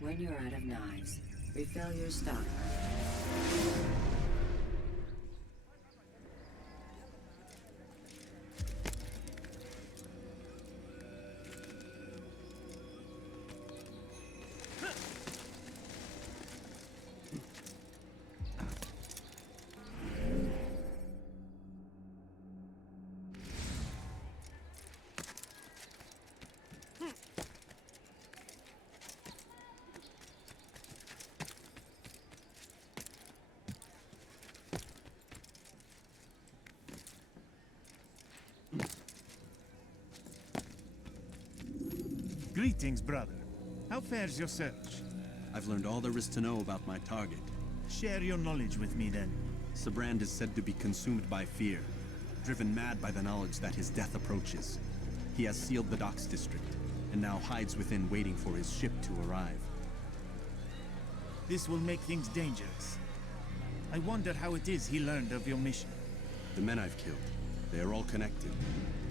When you're out of knives, refill your stock. Greetings, brother. How fares your search? I've learned all there is to know about my target. Share your knowledge with me, then. Sabrand is said to be consumed by fear, driven mad by the knowledge that his death approaches. He has sealed the docks district, and now hides within waiting for his ship to arrive. This will make things dangerous. I wonder how it is he learned of your mission. The men I've killed, they are all connected.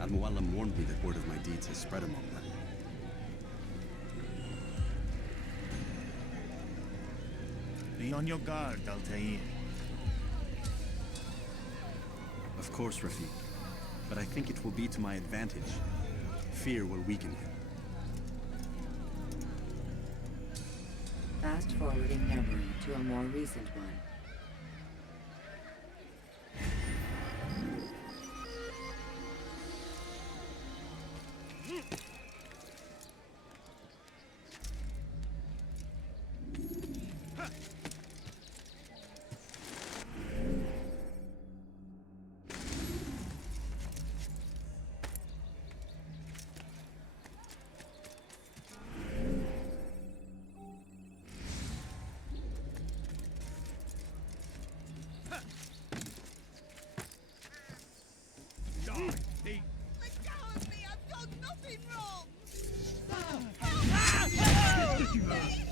Al-Mualim warned me that word of my deeds has spread among them. Be on your guard, Altair. Of course, Rafiq. But I think it will be to my advantage. Fear will weaken him. Fast forwarding memory to a more recent one.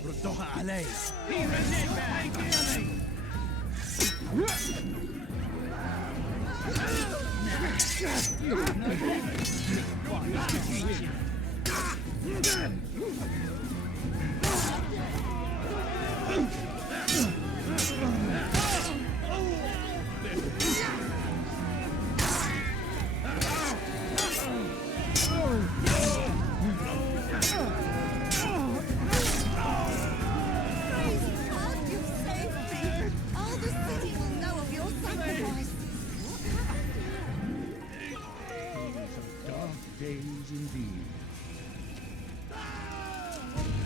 ردوها علي. Days indeed.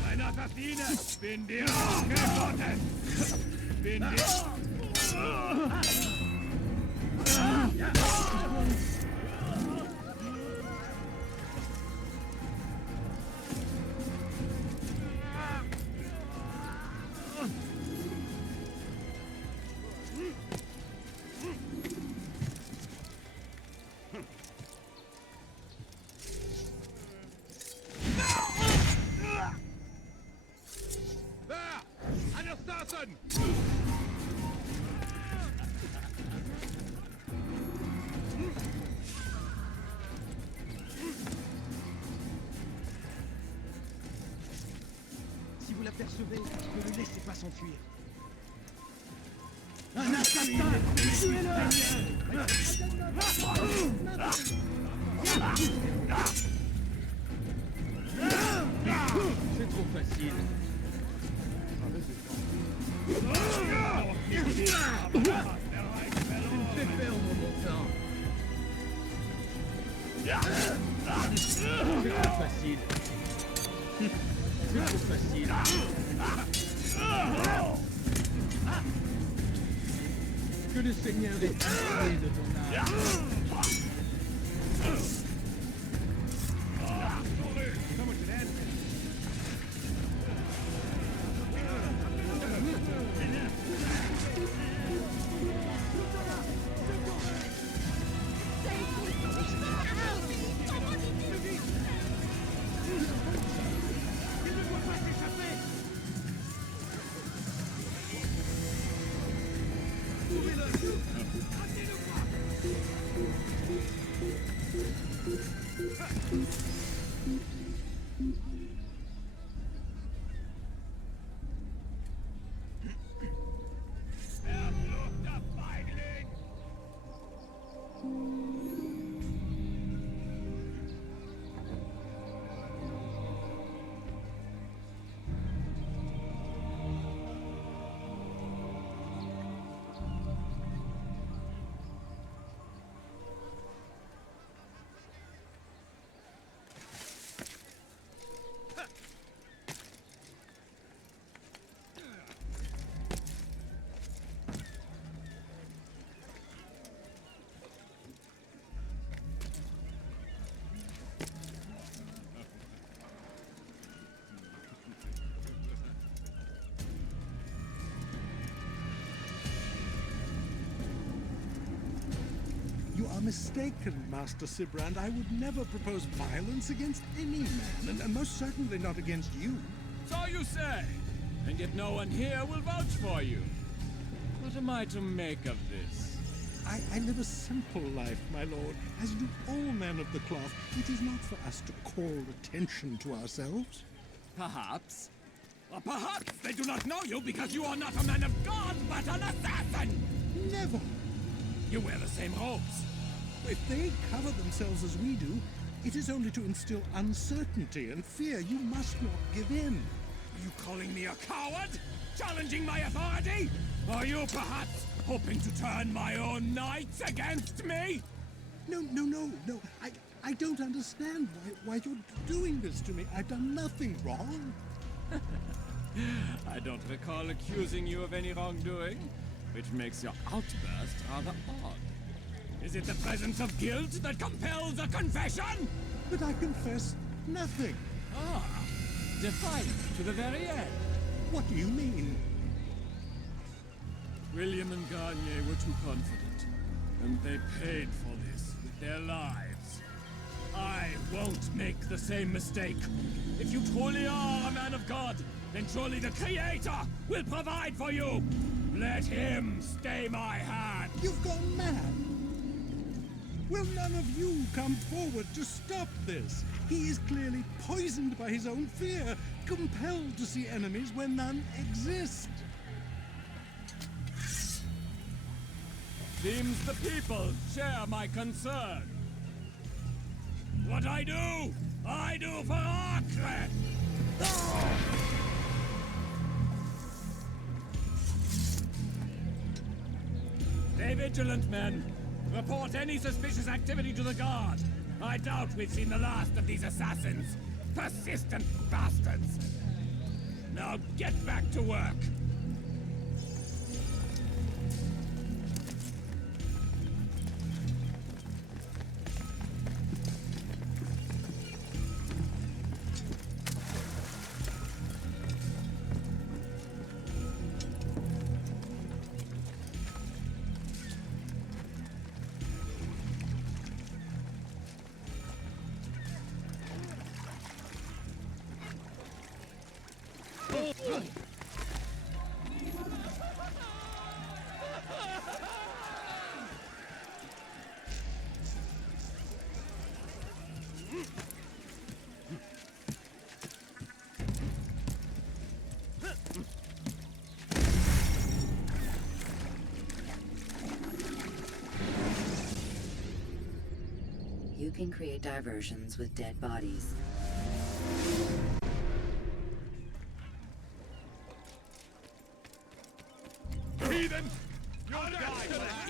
Ein Assassine! Bin dir aufgefunden! Bin dir... Si vous l'apercevez, ne le laissez pas s'enfuir. C'est trop facile. Tu me fais perdre mon temps. C'est trop facile. C'est trop facile. Que le Seigneur ait pitié de ton âme. You are mistaken, Master Sibrand. I would never propose violence against any man, and most certainly not against you. So you say, and yet no one here will vouch for you. What am I to make of this? I live a simple life, my lord, as do all men of the cloth. It is not for us to call attention to ourselves. Perhaps. Or perhaps they do not know you because you are not a man of God, but an assassin! Never. You wear the same robes. If they cover themselves as we do, it is only to instill uncertainty and fear. You must not give in. Are you calling me a coward? Challenging my authority? Are you perhaps hoping to turn my own knights against me? No. I don't understand why you're doing this to me. I've done nothing wrong. I don't recall accusing you of any wrongdoing, which makes your outburst rather odd. Is it the presence of guilt that compels a confession? But I confess nothing. Ah, defiant to the very end. What do you mean? William and Garnier were too confident, and they paid for this with their lives. I won't make the same mistake. If you truly are a man of God, then surely the Creator will provide for you. Let him stay my hand. You've gone mad. Will none of you come forward to stop this? He is clearly poisoned by his own fear, compelled to see enemies where none exist. Seems the people share my concern. What I do for Acre! Stay vigilant, men. Report any suspicious activity to the guard. I doubt we've seen the last of these assassins. Persistent bastards. Now get back to work. You can create diversions with dead bodies. Heathen! You'll die for that!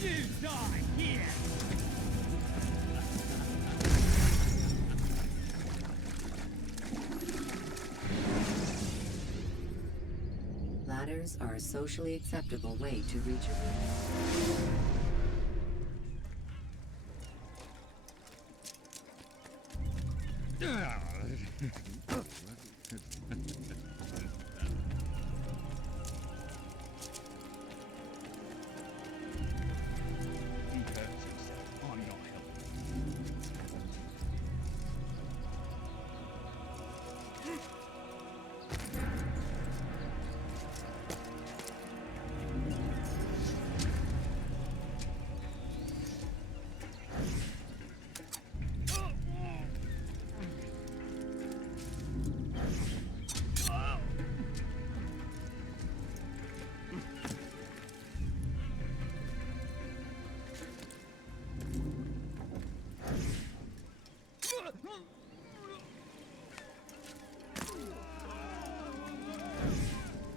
You die here! Ladders are a socially acceptable way to reach a room. He hurts himself. I'm not helping.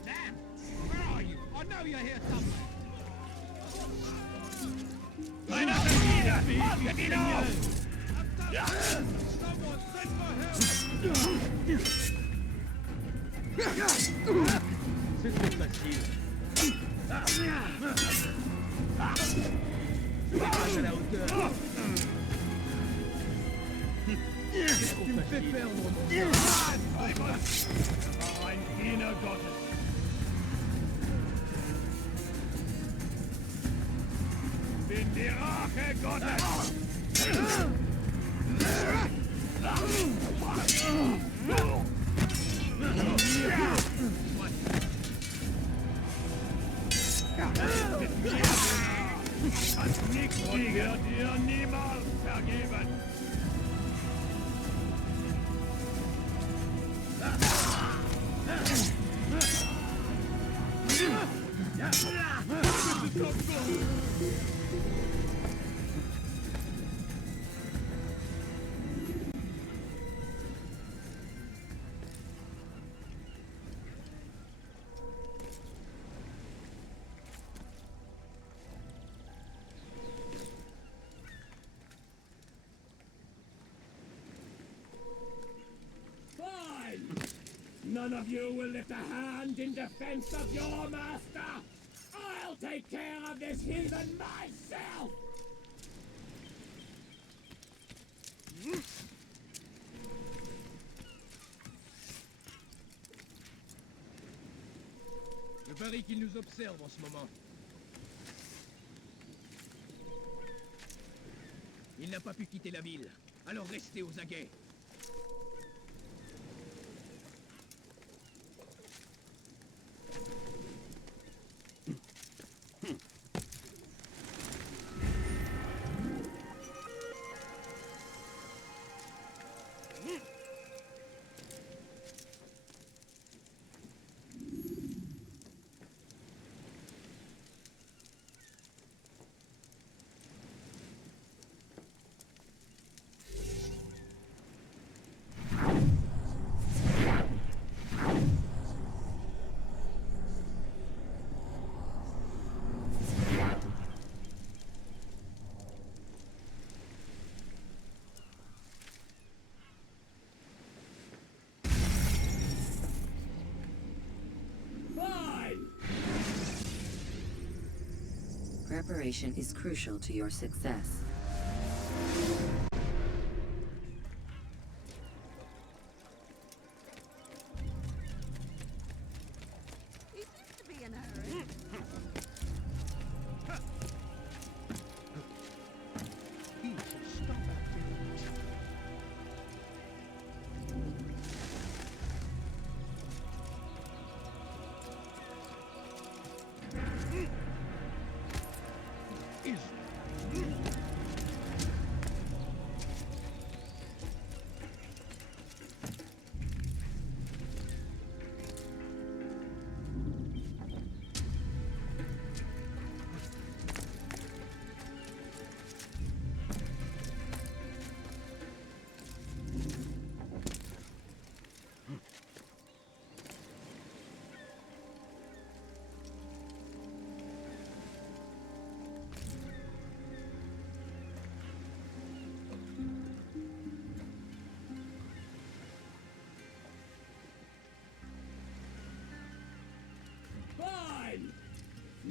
Damn! Where are you? I know you're here somewhere. Someone send for help! C'est trop facile. À la hauteur. Tu me fais perdre mon Ein Diener Gottes. Bin die Rache Gottes. Mit mir als nichts wird dir niemals vergeben. Fine! None of you will lift a hand in defense of your master! I'll take care of this heathen myself! Je parie qu'il nous observe en ce moment. Il n'a pas pu quitter la ville, alors restez aux aguets. Preparation is crucial to your success.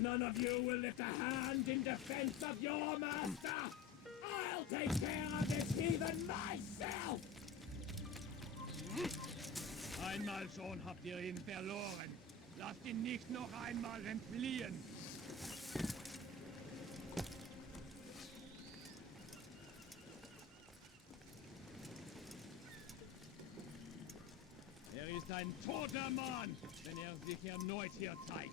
None of you will lift a hand in defense of your master! I'll take care of this heathen myself! Einmal schon habt ihr ihn verloren. Lasst ihn nicht noch einmal entfliehen. Er ist ein toter Mann, wenn er sich erneut hier zeigt.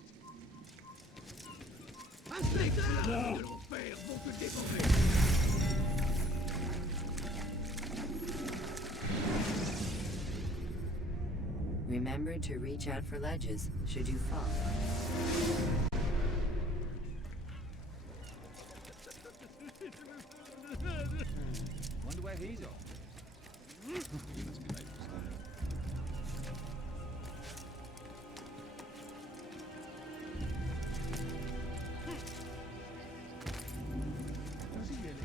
Remember to reach out for ledges should you fall. Wonder where he's off. He must be late for school. Does he really?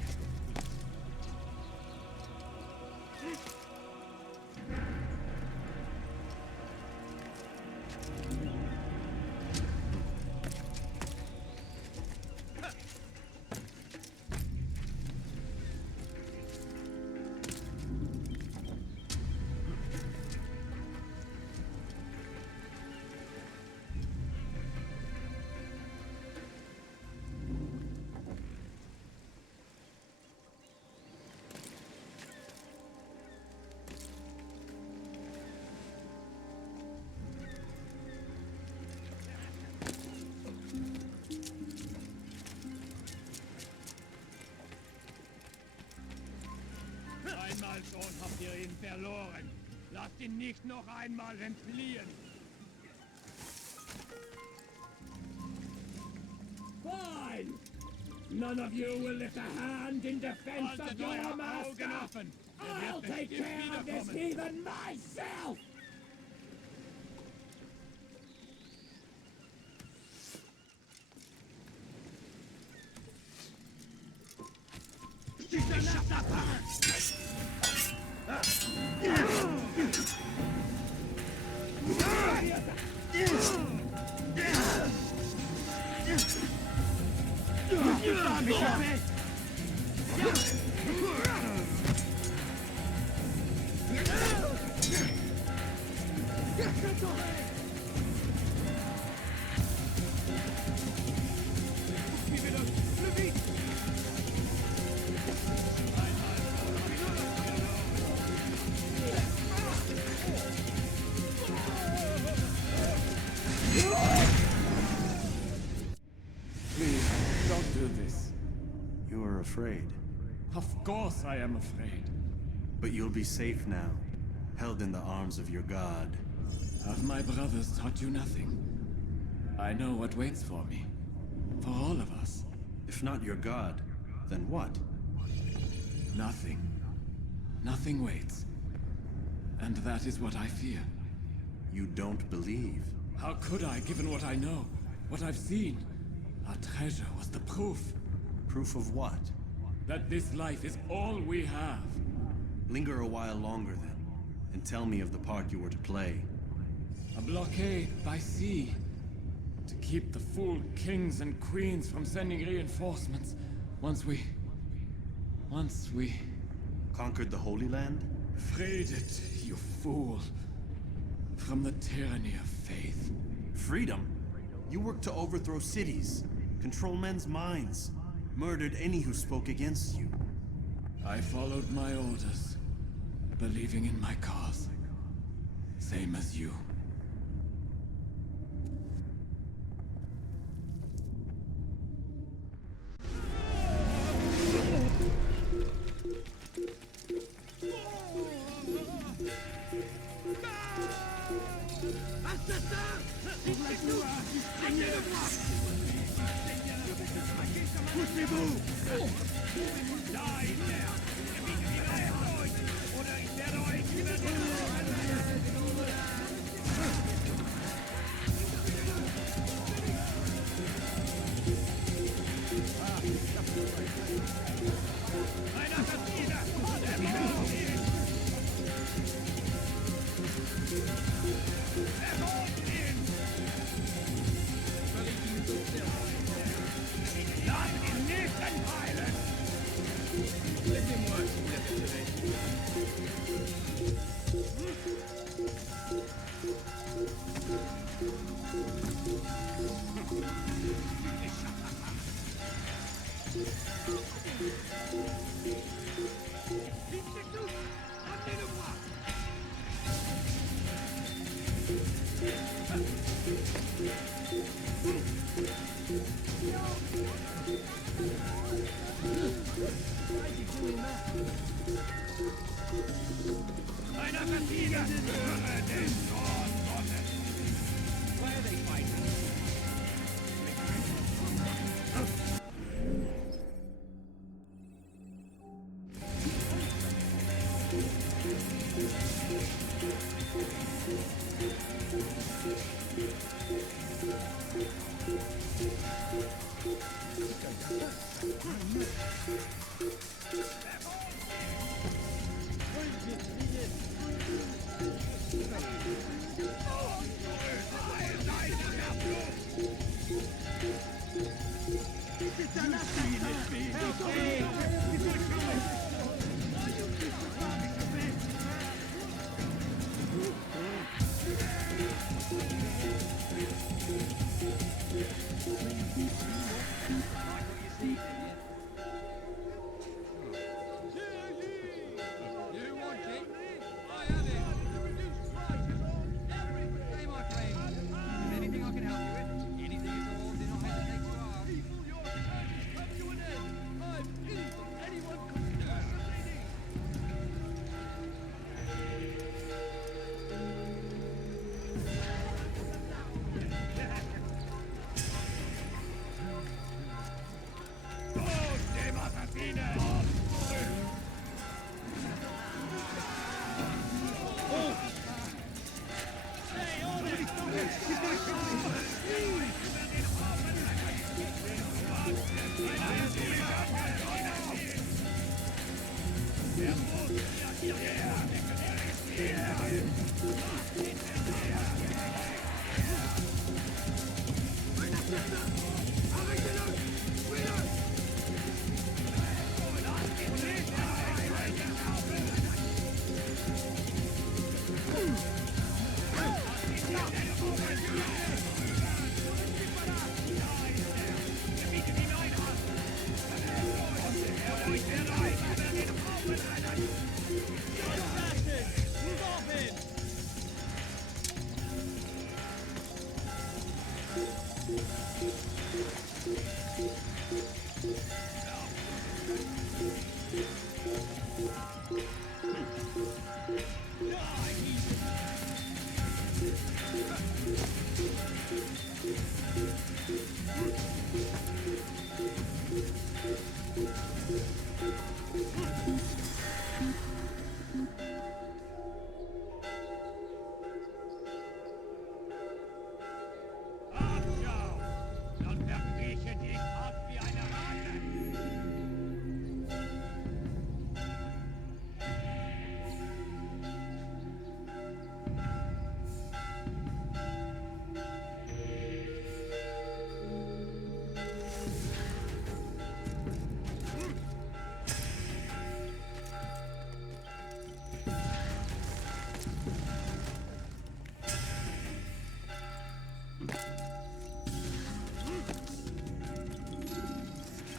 Einmal schon habt ihr ihn verloren. Lasst ihn nicht noch einmal entfliehen. Fine! None of you will lift a hand in defense of your master! I'll take care of this heathen myself! Please, don't do this. You are afraid. Of course I am afraid. But you'll be safe now, held in the arms of your god. Have my brothers taught you nothing? I know what waits for me. For all of us. If not your god, then what? Nothing. Nothing waits. And that is what I fear. You don't believe. How could I, given what I know? What I've seen? Our treasure was the proof. Proof of what? That this life is all we have. Linger a while longer then, and tell me of the part you were to play. A blockade by sea. To keep the fool kings and queens from sending reinforcements. Once we... Conquered the Holy Land? freed it, you fool. From the tyranny of faith. Freedom? You worked to overthrow cities, control men's minds, murdered any who spoke against you. I followed my orders, believing in my cause. Same as you.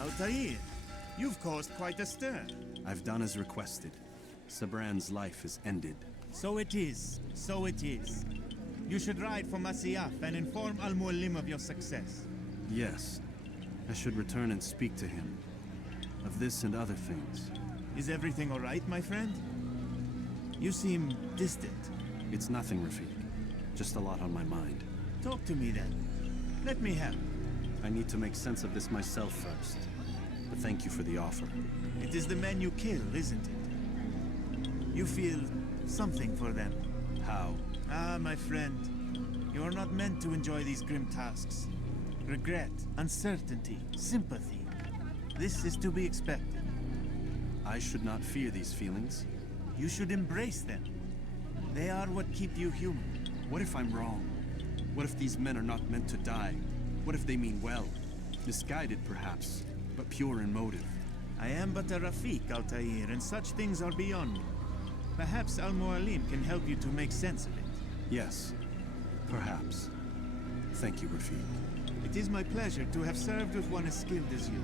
Altair, you've caused quite a stir. I've done as requested. Sabran's life is ended. So it is. So it is. You should ride for Masyaf and inform Al-Mualim of your success. Yes. I should return and speak to him. Of this and other things. Is everything all right, my friend? You seem distant. It's nothing, Rafiq. Just a lot on my mind. Talk to me then. Let me help. I need to make sense of this myself first. But thank you for the offer. It is the men you kill, isn't it? You feel something for them. How? Ah, my friend. You are not meant to enjoy these grim tasks. Regret, uncertainty, sympathy. This is to be expected. I should not fear these feelings. You should embrace them. They are what keep you human. What if I'm wrong? What if these men are not meant to die? What if they mean well? Misguided, perhaps, but pure in motive. I am but a Rafiq, Altair, and such things are beyond me. Perhaps Al-Mualim can help you to make sense of it. Yes, perhaps. Thank you, Rafiq. It is my pleasure to have served with one as skilled as you.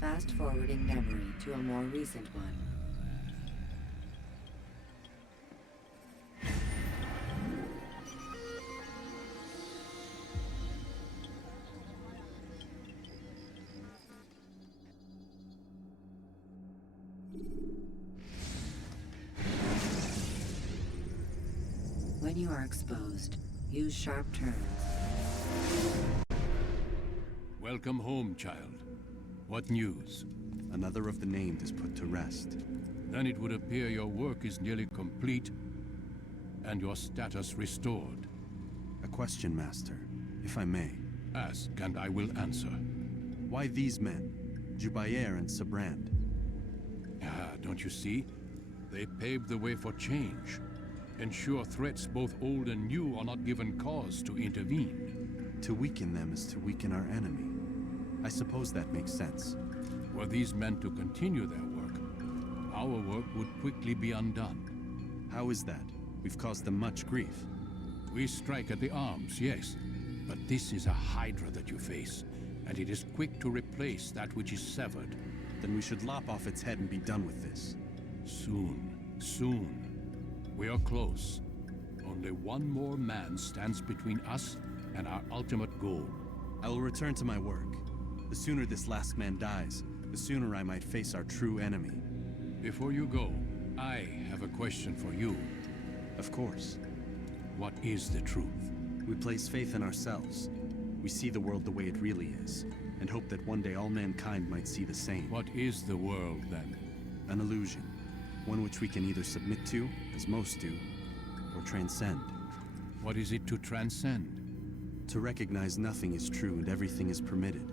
Fast forwarding memory to a more recent one. When you are exposed, use sharp turns. Welcome home, child. What news? Another of the named is put to rest. Then it would appear your work is nearly complete and your status restored. A question, Master, if I may. Ask and I will answer. Why these men? Jubayer and Sabrand. Ah, don't you see? They paved the way for change. Ensure threats both old and new are not given cause to intervene. To weaken them is to weaken our enemy. I suppose that makes sense. Were these men to continue their work, our work would quickly be undone. How is that? We've caused them much grief. We strike at the arms, yes, but this is a hydra that you face, and it is quick to replace that which is severed. Then we should lop off its head and be done with this. Soon, soon. We are close. Only one more man stands between us and our ultimate goal. I will return to my work. The sooner this last man dies, the sooner I might face our true enemy. Before you go, I have a question for you. Of course. What is the truth? We place faith in ourselves. We see the world the way it really is, and hope that one day all mankind might see the same. What is the world, then? An illusion. One which we can either submit to, as most do, or transcend. What is it to transcend? To recognize nothing is true and everything is permitted.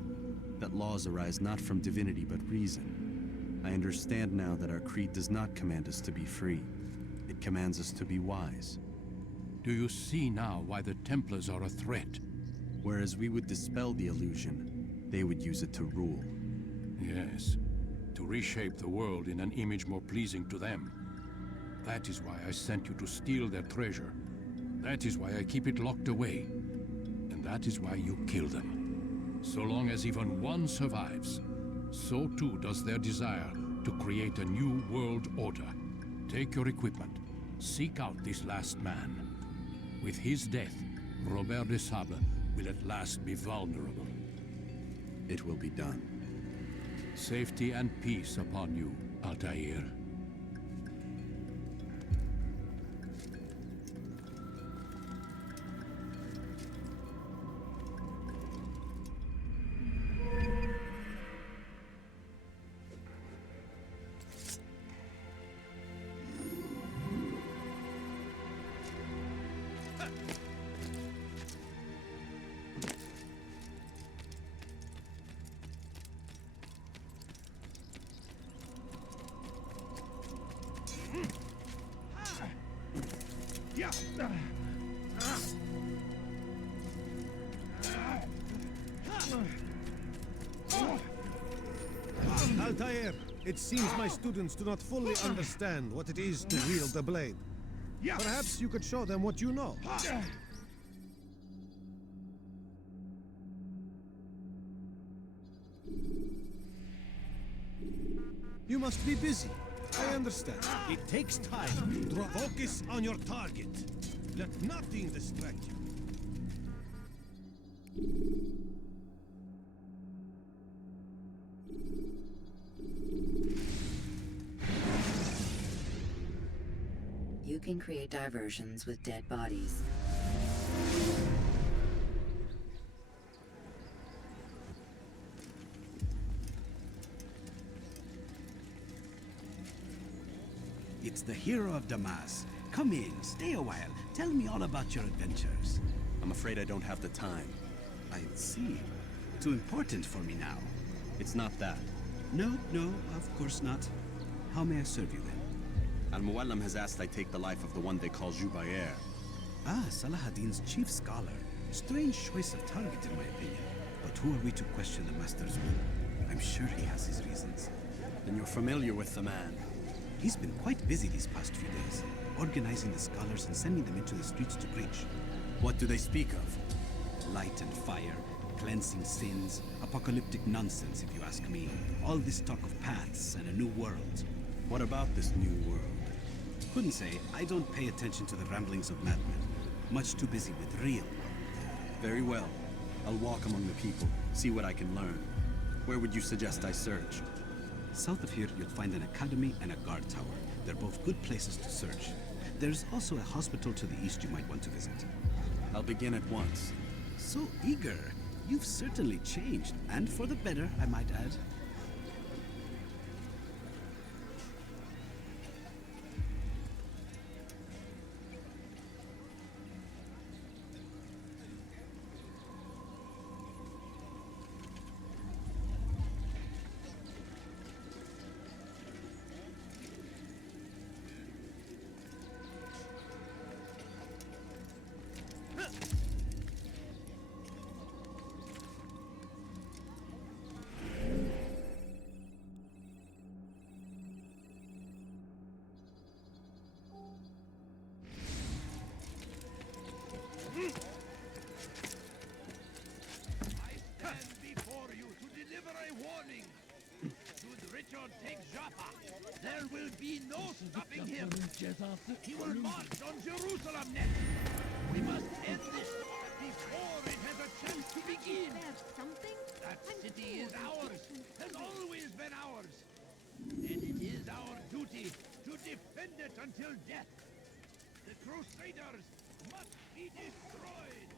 That laws arise not from divinity but reason. I understand now that our creed does not command us to be free. It commands us to be wise. Do you see now why the Templars are a threat? Whereas we would dispel the illusion, they would use it to rule. Yes. To reshape the world in an image more pleasing to them. That is why I sent you to steal their treasure. That is why I keep it locked away. And that is why you kill them. So long as even one survives, so too does their desire to create a new world order. Take your equipment. Seek out this last man. With his death, Robert de Sable will at last be vulnerable. It will be done. Safety and peace upon you, Altair. Altair, it seems my students do not fully understand what it is to wield the blade. Perhaps you could show them what you know. You must be busy. I understand. It takes time. Focus on your target. Let nothing distract you. You can create diversions with dead bodies. It's the hero of Damas. Come in, stay a while. Tell me all about your adventures. I'm afraid I don't have the time. I see. Too important for me now. It's not that. No, of course not. How may I serve you then? Al-Muallim has asked I take the life of the one they call Jubayer. Ah, Salahadin's chief scholar. Strange choice of target in my opinion. But who are we to question the Master's will? I'm sure he has his reasons. Then you're familiar with the man. He's been quite busy these past few days, organizing the scholars and sending them into the streets to preach. What do they speak of? Light and fire, cleansing sins, apocalyptic nonsense if you ask me. All this talk of paths and a new world. What about this new world? Couldn't say. I don't pay attention to the ramblings of madmen. Much too busy with real. Very well. I'll walk among the people, see what I can learn. Where would you suggest I search? South of here, you'll find an academy and a guard tower. They're both good places to search. There's also a hospital to the east you might want to visit. I'll begin at once. So eager. You've certainly changed, and for the better, I might add. There will be no stopping him. He will march on Jerusalem next. We must end this before it has a chance to begin. That city is ours, has always been ours. And it is our duty to defend it until death. The Crusaders must be destroyed.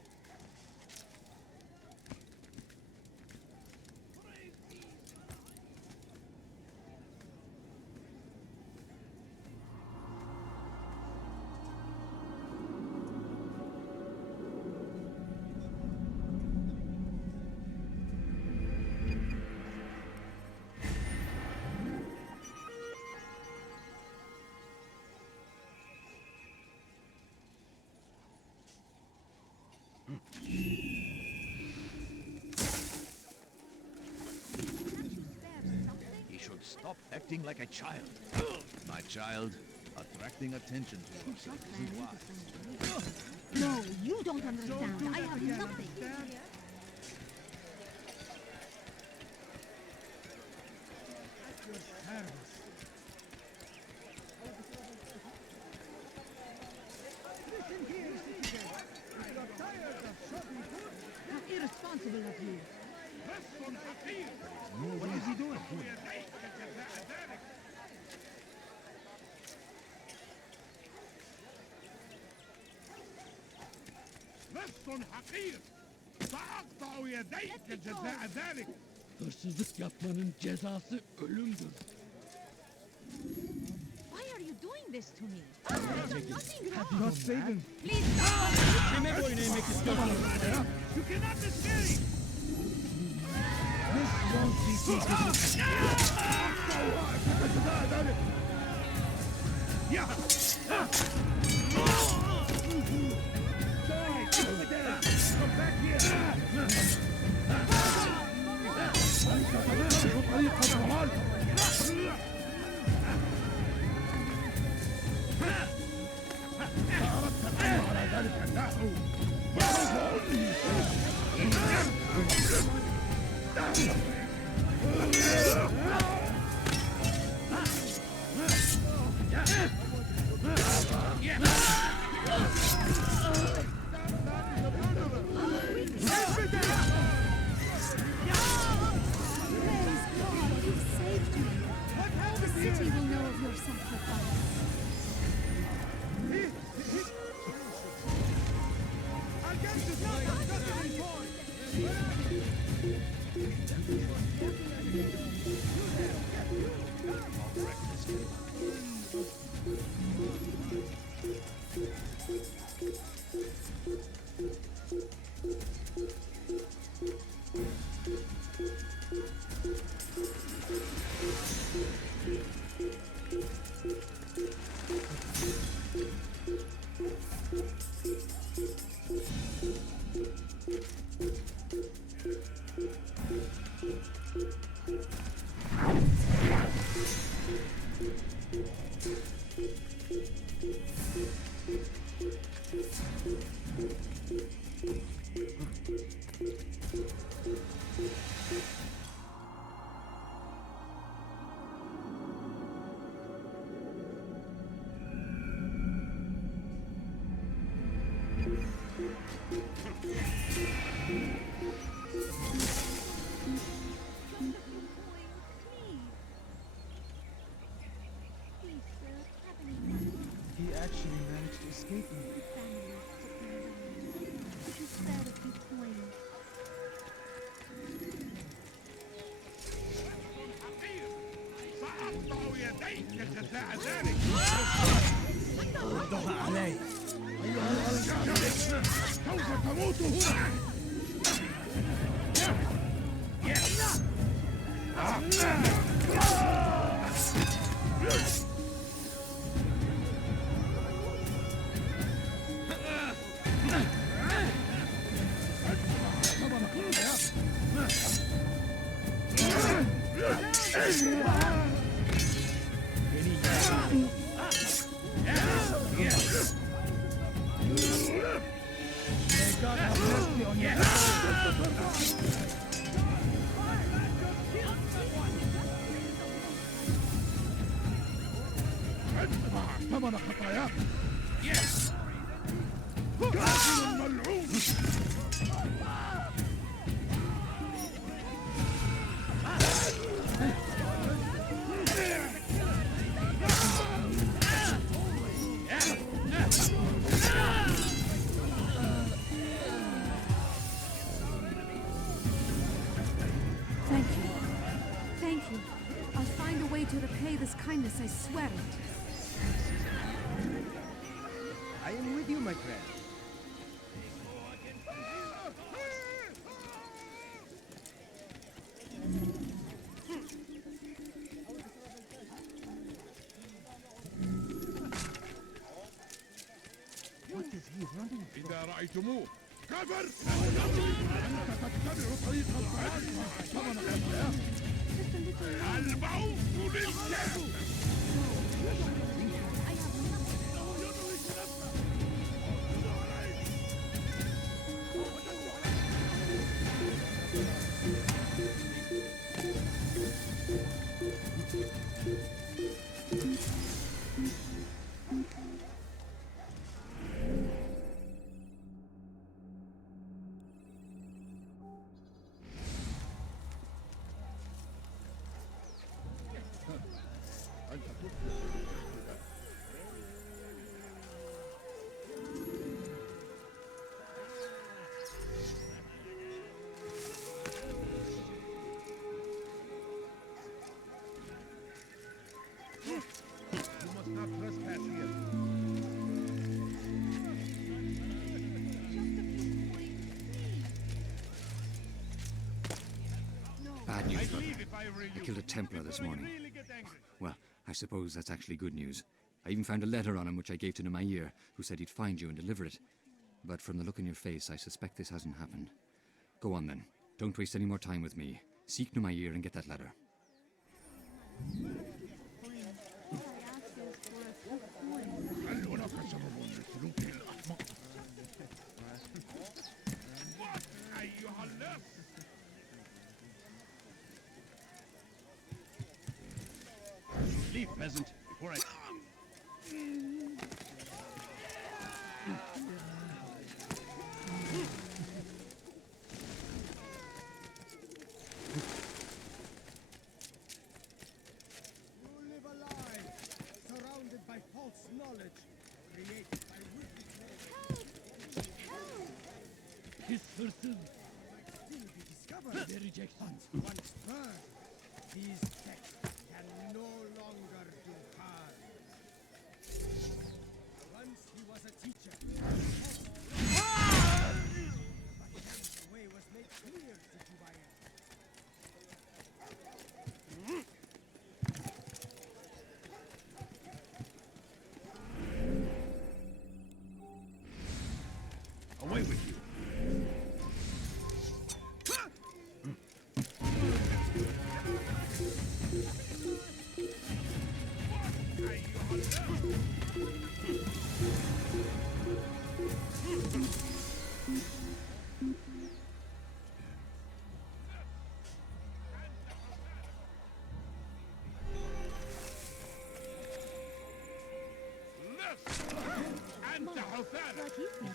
Praise be. He should stop acting like a child. My child, attracting attention to yourself isn't wise. No, you don't understand. I have nothing. How irresponsible of you. What is he doing? لص حقير سأقطع يديك جزاء ذلك. Hırsızlık yapmanın cezası ölümdür. Why are you doing this to me? I've done nothing wrong. God save him. Please stop. Kime boyun eğmek istiyorsun? You cannot escape. This won't be secret. Yeah. Come back here. He actually managed to escape me. سأقطع يديك جزاء ذلك. ردها علي. سوف تموت هنا. ثمن خطاياك. قاتل ملعون. Thank you. Thank you. I'll find a way to repay this kindness, I swear it. I am with you, my friend. What is he running for? إذا رأيتموه كفر. أنت تتبع طريق الضعف. ثمن خطاياك. الموت للكلب. You must not trespass here. Bad news, I'd brother. leave if I were you. I killed a Templar this People would morning. really get angry. Well, I suppose that's actually good news. I even found a letter on him which I gave to Nemair, who said he'd find you and deliver it. But from the look in your face, I suspect this hasn't happened. Go on then. Don't waste any more time with me. Seek Nemair and get that letter. هل هناك سبب لسلوك الأحمق؟ أيها الناس. Leave, peasant, before I... You live a lie, surrounded by false knowledge, created by wicked men. His person, Still be discovered. they reject him. Once burned, these texts can no longer do harm. Once he was a teacher. But his way was made clear to Jubair. Away with you.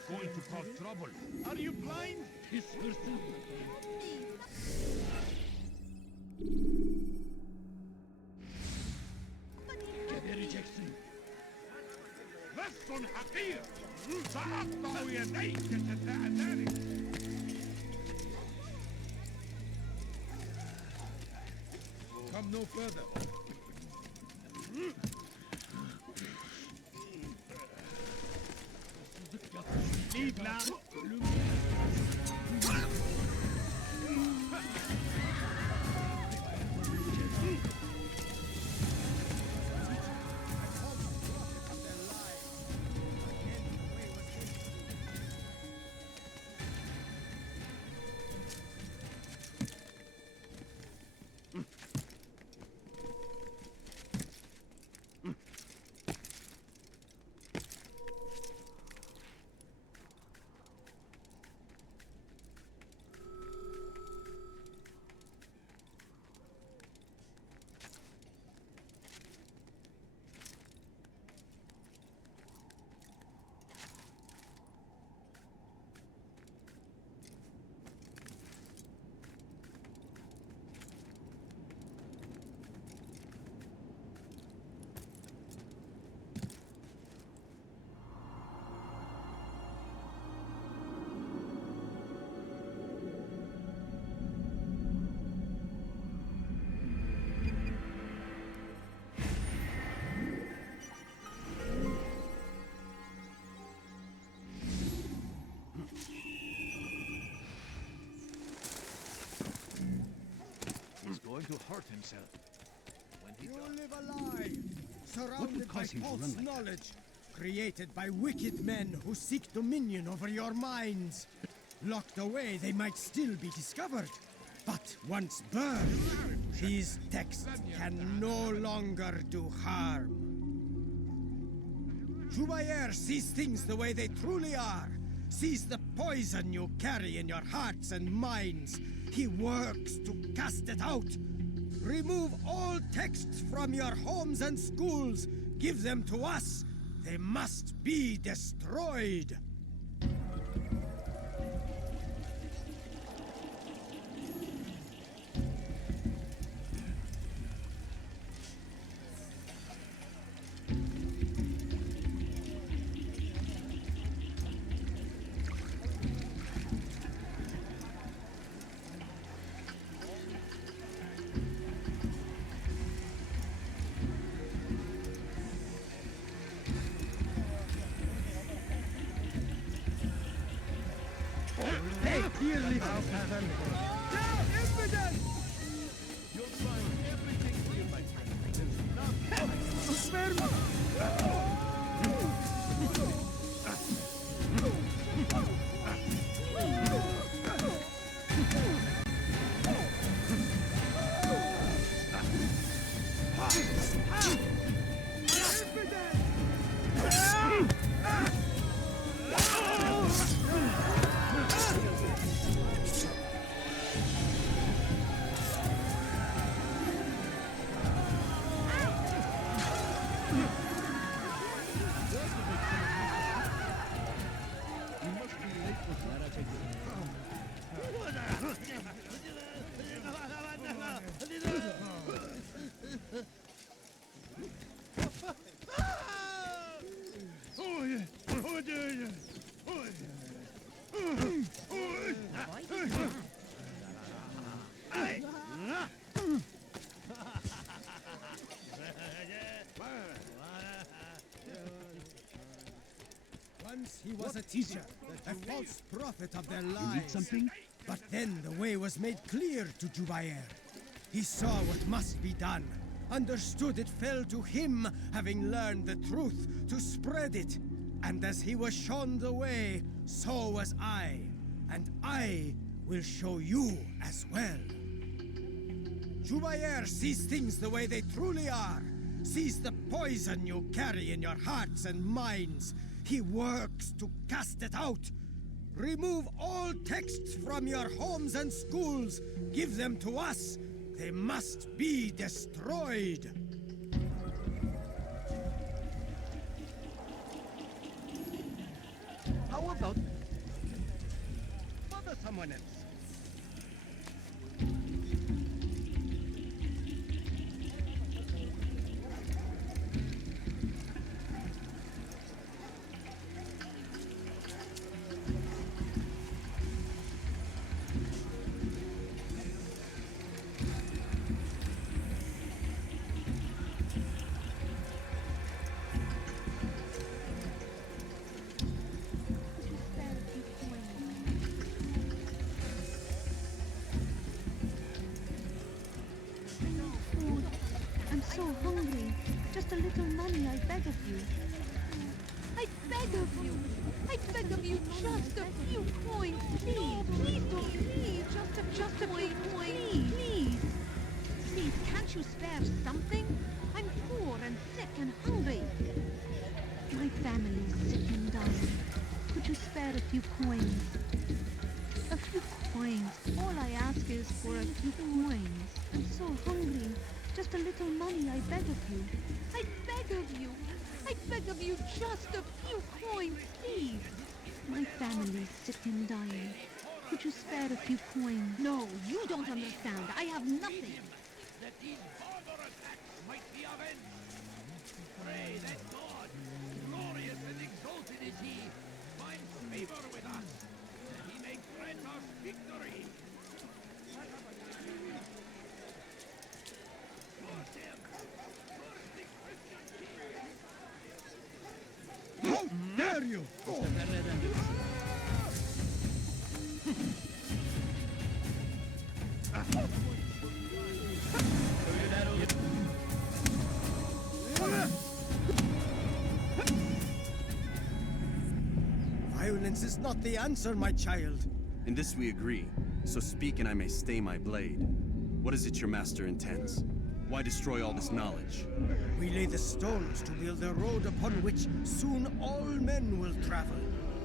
going to cause trouble. Are you blind? His versus. كبير جاكسون. لص حقير. سأقطع يديك جزاء ذلك. Come no further. Lead now. He's going to hurt himself. When he You does... live a lie, surrounded by cause him to false run like that? knowledge, created by wicked men who seek dominion over your minds. Locked away, they might still be discovered. But once burned, these texts can no longer do harm. Jubayer sees things the way they truly are. Sees the poison you carry in your hearts and minds. He works to cast it out. Remove all texts from your homes and schools. Give them to us. They must be destroyed. You'll find everything here, my friend. There's nothing. Once he was a teacher, a false prophet of their lives. need something? But then the way was made clear to Jubayer. He saw what must be done, understood it fell to him, having learned the truth, to spread it. And as he was shown the way, so was I. And I will show you as well. Jubayer sees things the way they truly are, sees the poison you carry in your hearts and minds. He works to cast it out. Remove all texts from your homes and schools. Give them to us. They must be destroyed. How about so hungry. Just a little money, I beg of you. I beg of you. I beg of you, just a few coins, please. No, please don't, please. Just a few coins, please. Please, can't you spare something? I'm poor and sick and hungry. My family's sick and dying. Could you spare a few coins? A few coins. All I ask is for a few coins. I'm so hungry. Just a little money, I beg of you. I beg of you. I beg of you, just a few coins, please. My family's sick and dying. Could you spare a few coins? No, you don't understand. I have nothing. That these barbarous acts might be avenged. Pray that God, glorious and exalted is He, finds favor with us, that He may grant us victory. How dare you! Violence is not the answer, my child. In this we agree, so speak and I may stay my blade. What is it your master intends? Why destroy all this knowledge? We lay the stones to build a road upon which soon all men will travel.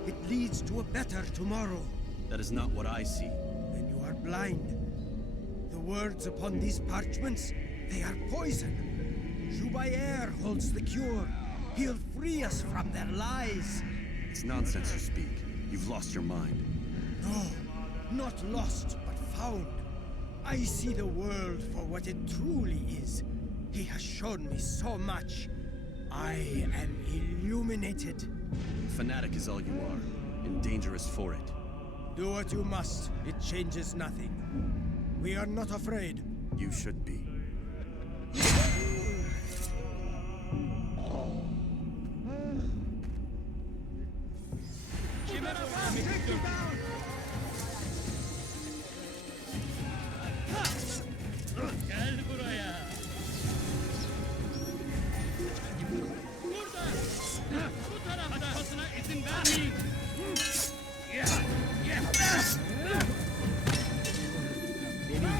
It leads to a better tomorrow. That is not what I see. Then you are blind. The words upon these parchments, they are poison. Jubayer holds the cure. He'll free us from their lies. It's nonsense you speak. You've lost your mind. No, not lost, but found. I see the world for what it truly is. He has shown me so much. I am illuminated. Fanatic is all you are, and dangerous for it. Do what you must. It changes nothing. We are not afraid. You should be. Take him down! Gel buraya. Burada. Bu tarafa da basına izin vermeyin. Beni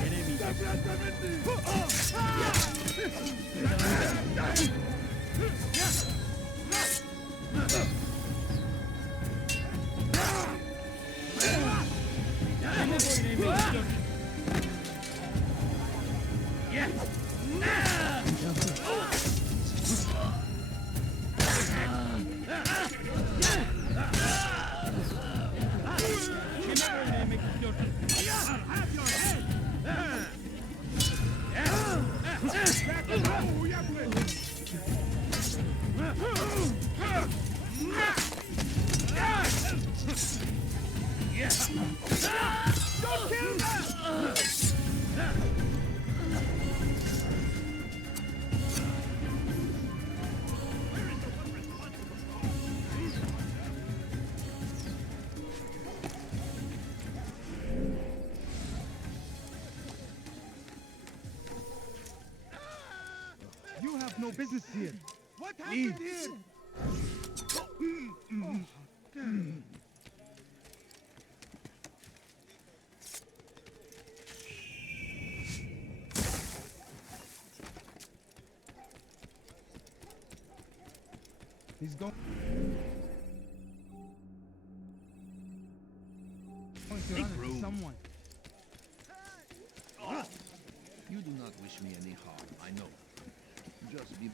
Don't kill them! You have no business here. What happened here? He's going to run into someone. You do not wish me any harm, I know. Just be...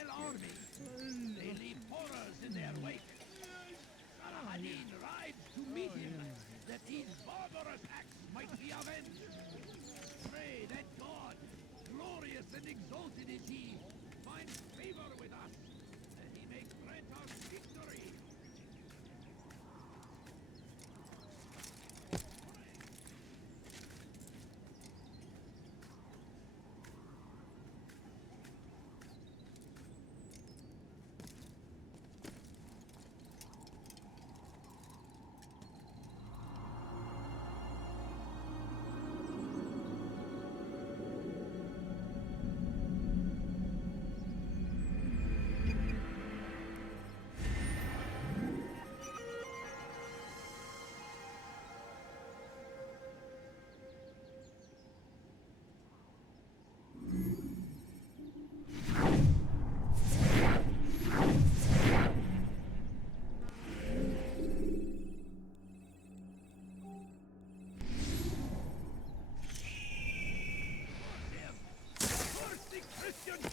infidel army. They leave horrors in their wake. Saladin rides to meet him, that these barbarous acts might be avenged. Pray that God, glorious and exalted is he, finds favor with us, that he may grant us victory.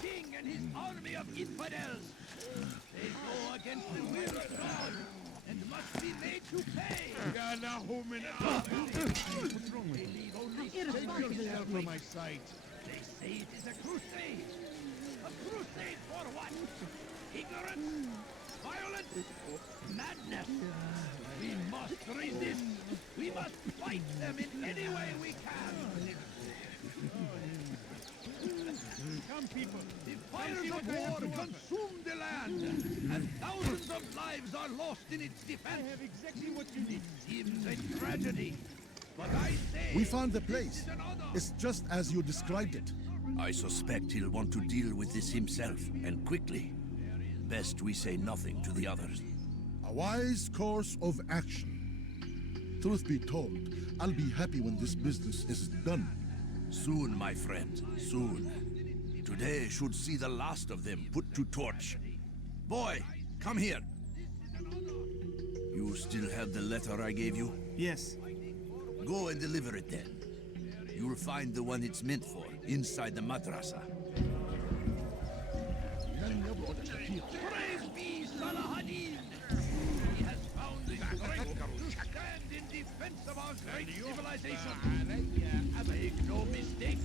King and his army of infidels. They go against the will of God and must be made to pay. What's wrong with you? Take yourself from my sight. They say it is a crusade. A crusade for what? Ignorance? Violence? Madness? We must resist. We must fight them in any way we can. Come, people. The fires of war consume the land, and thousands of lives are lost in its defense. I have exactly what you need. Seems a tragedy, but I say... We found the place. It's just as you described it. I suspect he'll want to deal with this himself, and quickly. Best we say nothing to the others. A wise course of action. Truth be told, I'll be happy when this business is done. Soon, my friend, soon. Today should see the last of them put to torch. Boy, come here. You still have the letter I gave you? Yes. Go and deliver it then. You'll find the one it's meant for inside the madrasa. Praise be Saladin! He has found the strength to stand in defense of our great civilization. Make no mistake,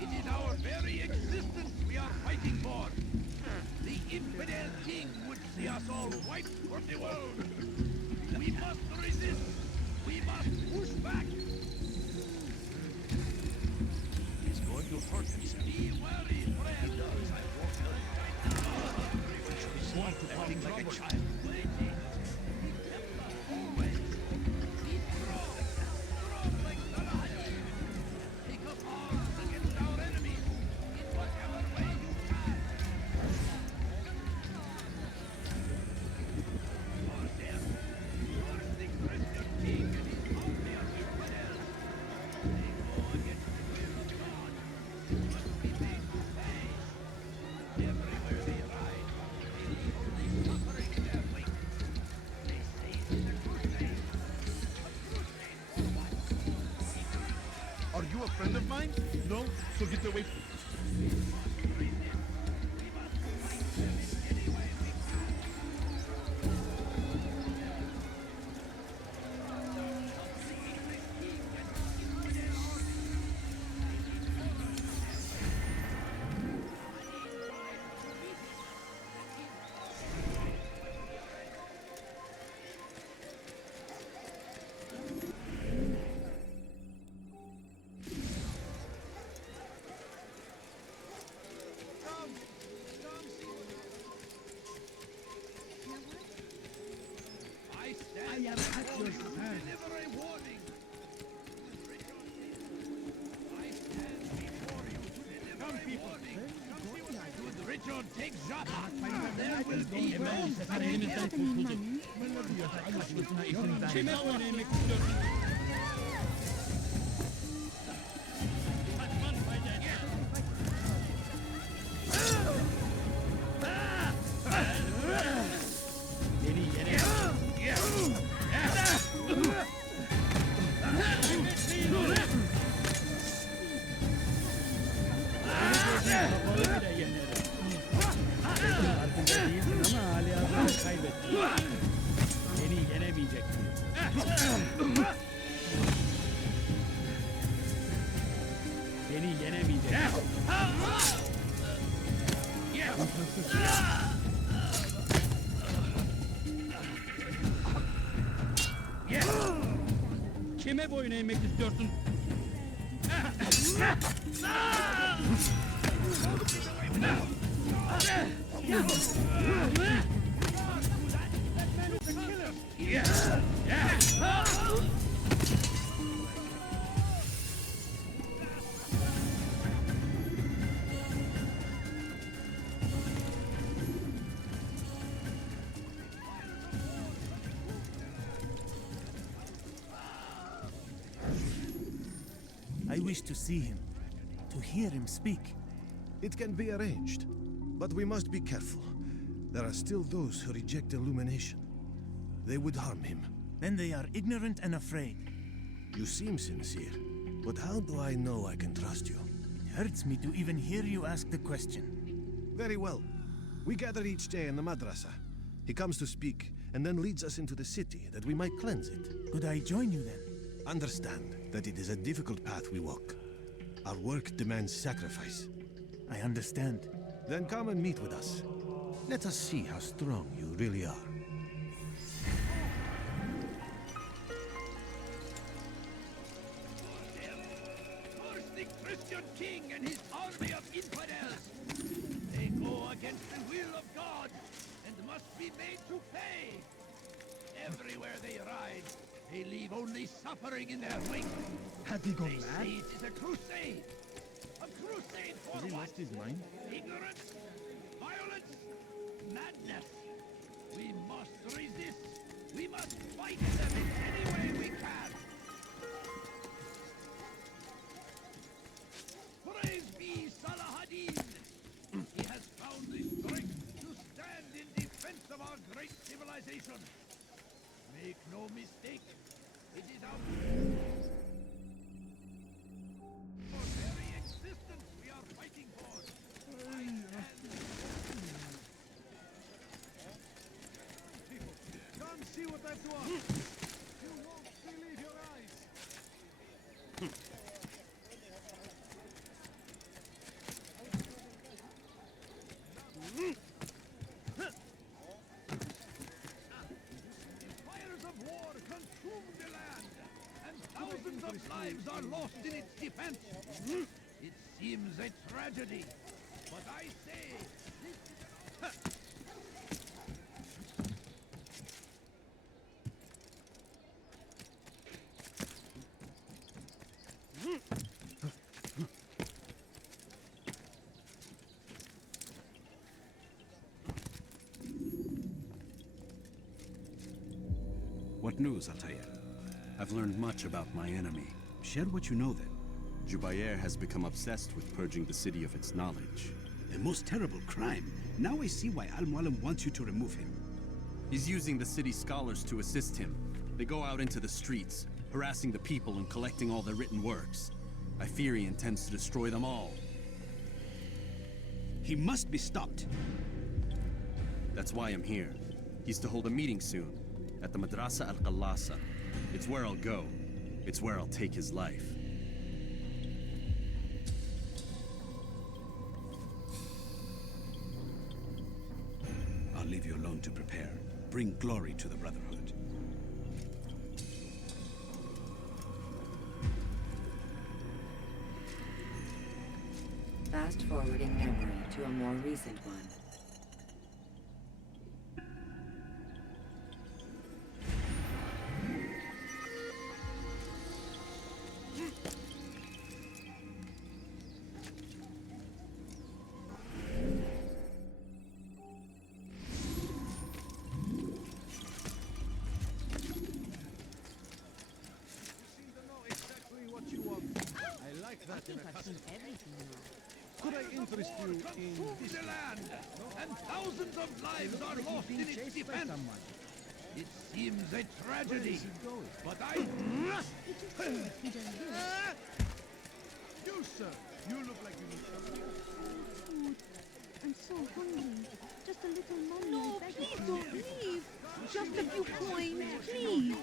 it is our very existence we are fighting for. The infidel king would see us all wiped from the world. We must resist. We must push back. He's going to hurt himself. Be wary, friend. Want to acting like a child. Are you a friend of mine? No? So get away from me. I am at your service. Deliver a warning. I stand before you to deliver a warning. Should Richard take Jaffa, there will be Kime boyun eğmek istiyorsun? I wish to see him, to hear him speak. It can be arranged, but we must be careful. There are still those who reject illumination. They would harm him. Then they are ignorant and afraid. You seem sincere, but how do I know I can trust you? It hurts me to even hear you ask the question. Very well. We gather each day in the madrasa. He comes to speak, and then leads us into the city, that we might cleanse it. Could I join you then? Understand that it is a difficult path we walk. Our work demands sacrifice. I understand. Then come and meet with us. Let us see how strong you really are. Curse the Christian king and his army of infidels! They go against the will of God and must be made to pay! Everywhere they ride, they leave only suffering in their wake. Has he gone They mad? say it is a crusade! A crusade for Has he what? lost his mind? Ignorance? Violence? Madness! We must resist! We must fight them in any way we can! Praise be Salahadin! He has found the strength to stand in defense of our great civilization. Make no mistake, it is our very existence we are fighting for. Come see what I've done. You won't believe your eyes. Fires of war consume the land, and thousands of lives are lost in its defense. It seems a tragedy, but I say this is What news, Altair? I've learned much about my enemy. Share what you know then. Jubair has become obsessed with purging the city of its knowledge. A most terrible crime. Now I see why Al-Mualim wants you to remove him. He's using the city scholars to assist him. They go out into the streets, harassing the people and collecting all their written works. I fear he intends to destroy them all. He must be stopped. That's why I'm here. He's to hold a meeting soon, at the Madrasa Al-Qallasa. It's where I'll go. It's where I'll take his life. I'll leave you alone to prepare. Bring glory to the Brotherhood. Fast forwarding memory to a more recent one. Could I interest you in this? the land, and thousands of lives are lost in its defense. It seems a tragedy, but I... You, sir. You look like you need some Food. I'm so hungry. Just a little money. No, please don't leave. Just a few coins, please.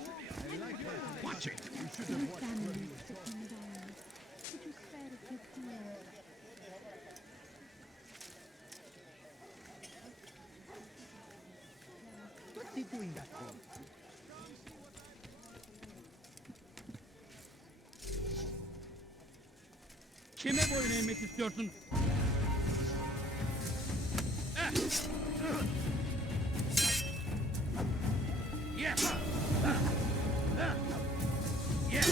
Watch it! My family is sitting down. Could you spare a few coins? he doing that for? Kime boyun eğmek istiyorsun? Yeah. Yeah.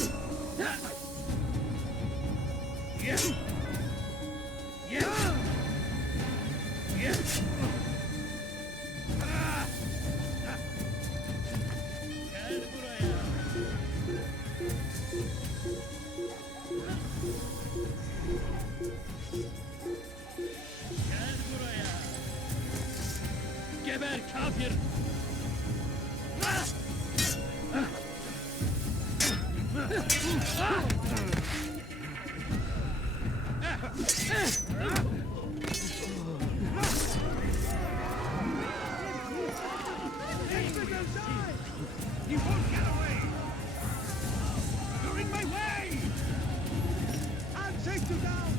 Yeah. Yeah. Yeah. Gel buraya. Gel buraya. Geber kafir. He won't get away! You're in my way! I'll take you down!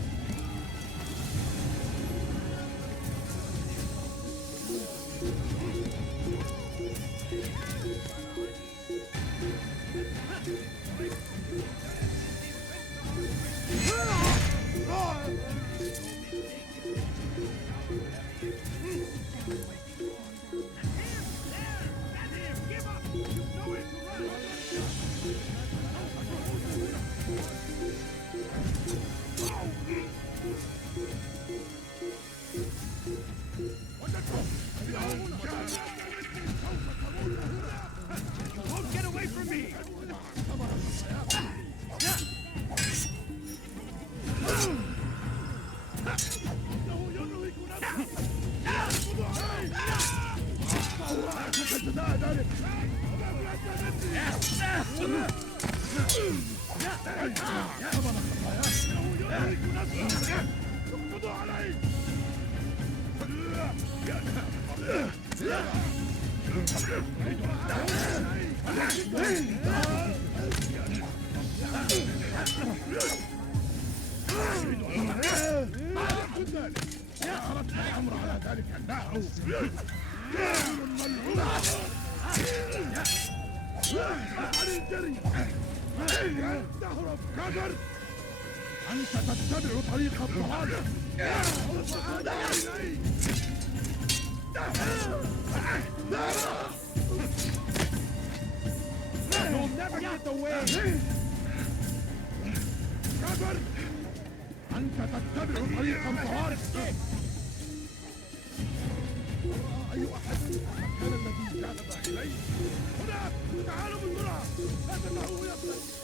You won't get away from me! أنت تتبع طريق الضلال You'll never get away أنت تتبع طريق الضلال أي أحد المكان الذي جاذب إليه هناك تعالوا بسرعة هذا ما هو يقصد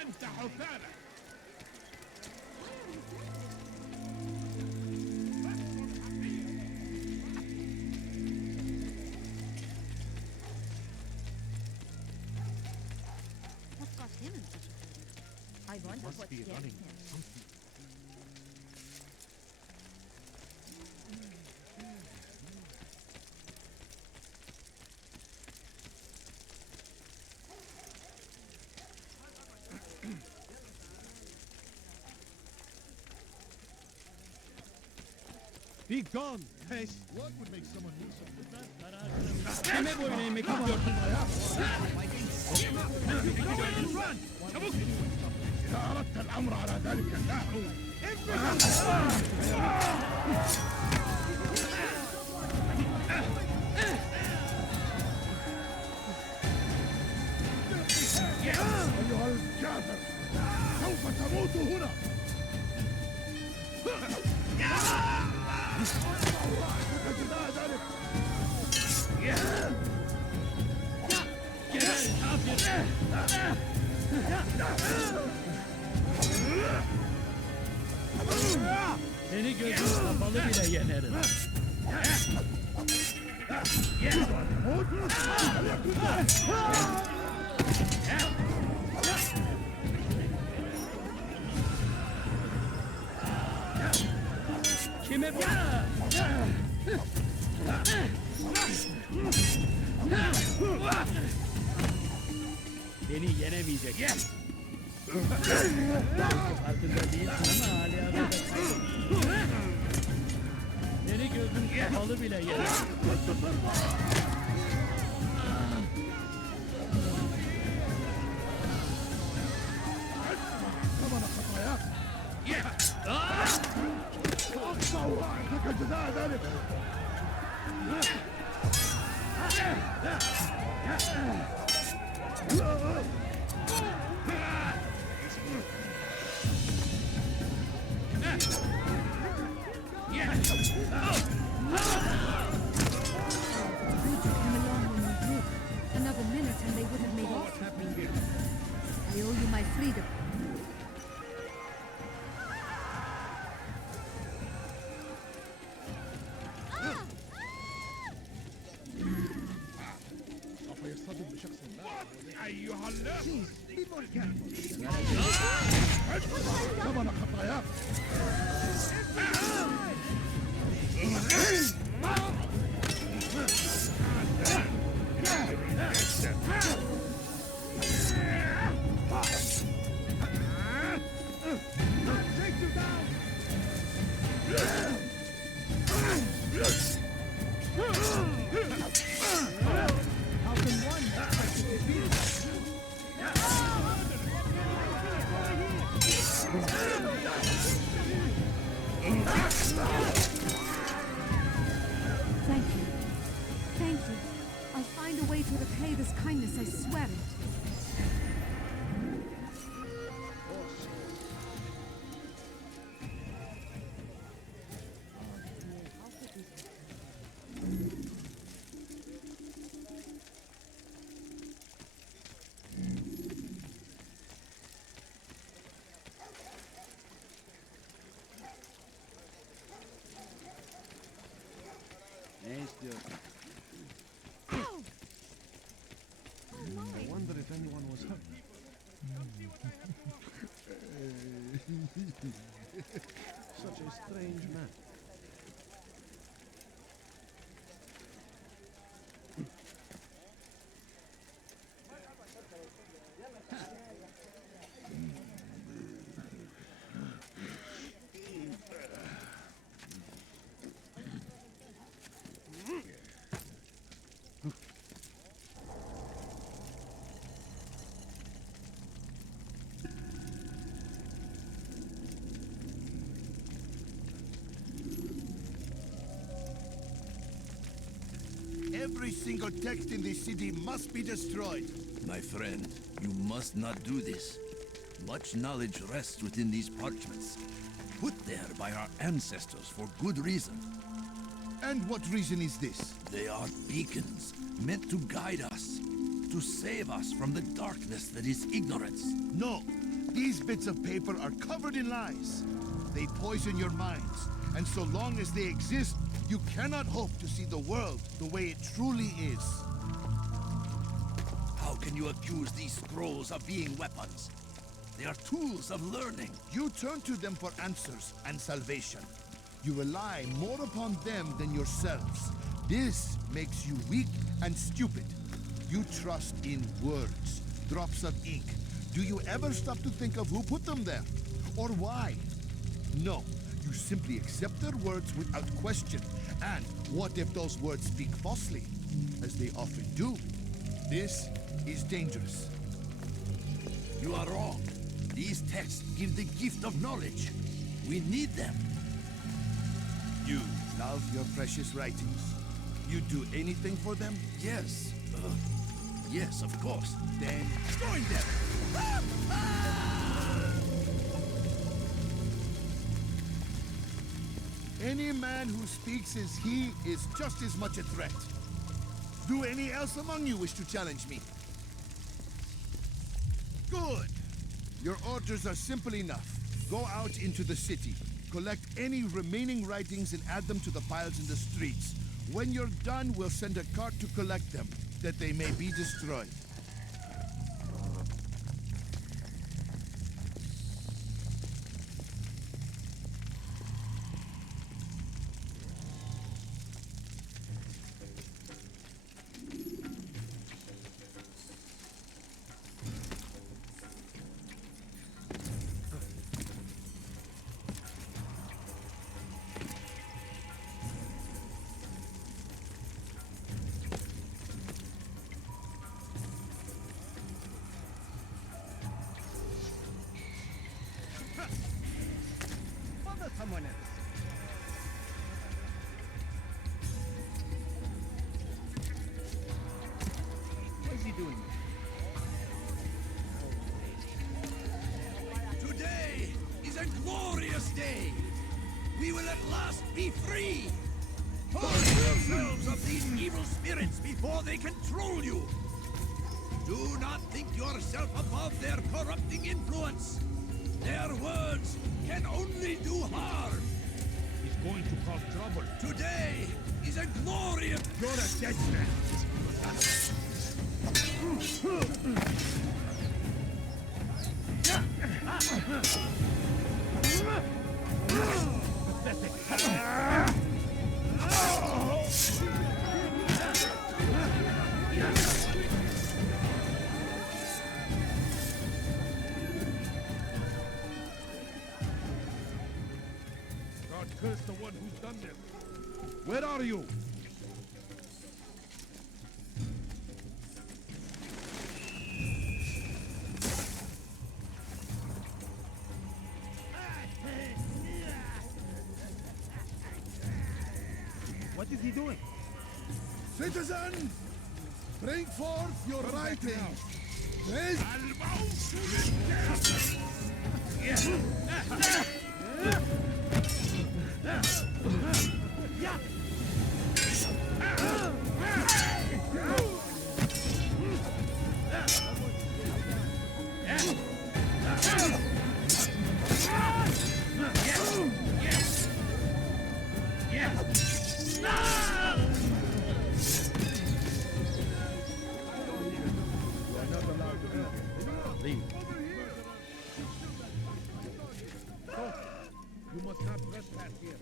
أنت حثالة What got him in such a hurry? I wonder what scared him. Be gone, pest! What would make someone do something? Kime boyun eğmek istiyorsun? Run! Çabuk! إذا أردت الأمر على ذلك النحو أيها الكافر سوف تموت هنا جزاء ذلك Seni gözüm kapalı bile yenerim. Kime bu? Beni yenemeyecek. Farkında değilsin ama hala Beni gözüm kapalı bile yener. ثمن خطاياك لك جزاء ذلك Another minute and they would have made off with me. I owe you my freedom. سوف يصطدم بشخص ما أيها اللص ثمن خطاياك How can one expect to defeat Thank you. Thank you. I'll find a way to repay this kindness, I swear it. Ne istiyorsun? I wonder if anyone was hurt. Such a strange man. Every single text in this city must be destroyed. My friend, you must not do this. Much knowledge rests within these parchments, put there by our ancestors for good reason. And what reason is this? They are beacons, meant to guide us, to save us from the darkness that is ignorance. No, these bits of paper are covered in lies. They poison your minds, and so long as they exist, you cannot hope to see the world the way it truly is. How can you accuse these scrolls of being weapons? They are tools of learning. You turn to them for answers and salvation. You rely more upon them than yourselves. This makes you weak and stupid. You trust in words, drops of ink. Do you ever stop to think of who put them there? Or why? No, you simply accept their words without question. And what if those words speak falsely? As they often do. This is dangerous. You are wrong. These texts give the gift of knowledge. We need them. You love your precious writings? You'd do anything for them? Yes. Yes, of course. Then join them! Any man who speaks as he is just as much a threat. Do any else among you wish to challenge me? Good! Your orders are simple enough. Go out into the city, collect any remaining writings and add them to the piles in the streets. When you're done, we'll send a cart to collect them, that they may be destroyed. Someone else. What is he doing? Today is a glorious day. We will at last be free. Purge yourselves of these evil spirits before they control you. Do not think yourself above their corrupting influence. Their words can only do harm. He's going to cause trouble. Today is a glorious... You're a dead man. Curse the one who's done this. Where are you? What is he doing? Citizen, bring forth your writings. Praise You must not trespass here.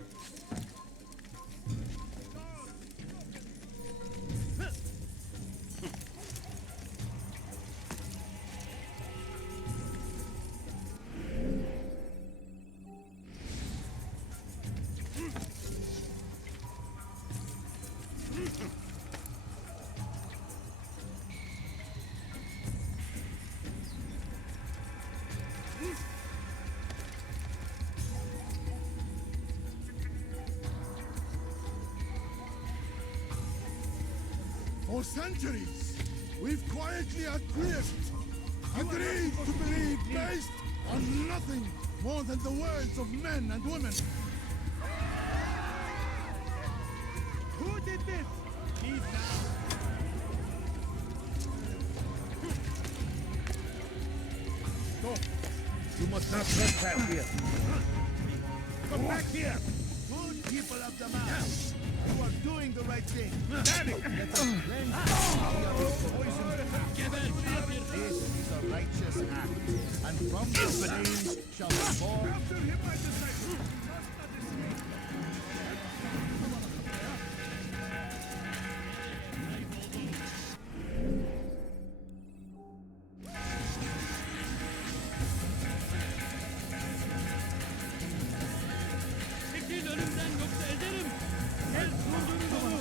For centuries, we've quietly agreed to believe based on nothing more than the words of men and women. Who did this? Leave now. Stop. You must not trespass here. Come back here. Good people of the mass, you are doing the right thing. Daddy! Let us cleanse the poison. This is a righteous act, and from this flames shall be born. After him, my disciple. Çekil önümden yoksa ederim. El durdurun onu.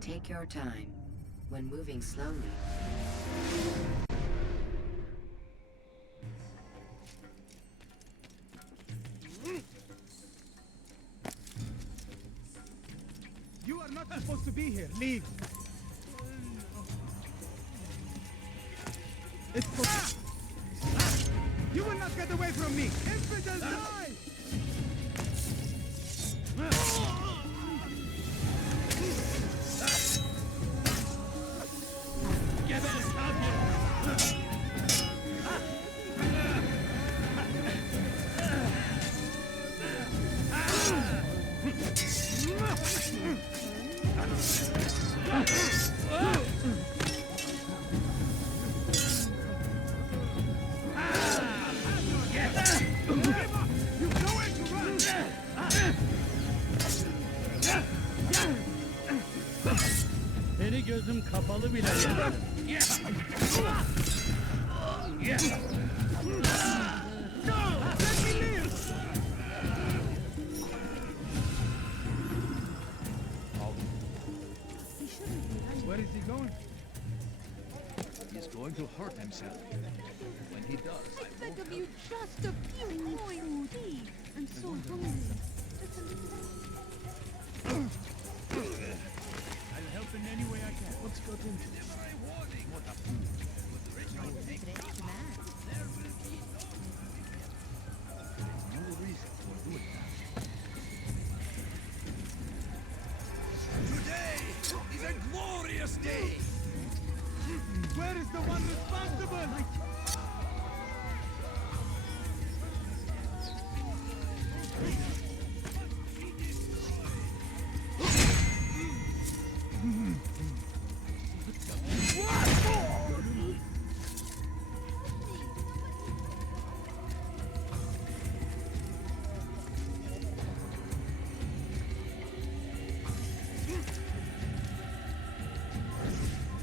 Take your time. When moving slowly, You are not supposed to be here. Leave. It's You will not get away from me. Infidel, die! Seni gözüm kapalı bile yenerim. Where is he going? He's going to hurt himself. When he does, I beg of you, just a few coins, please. I'm so hungry. Just a little. I'll help in any way I can. What's got into this? What a fool. no reason for doing that. Today is a glorious day! Where is the one responsible?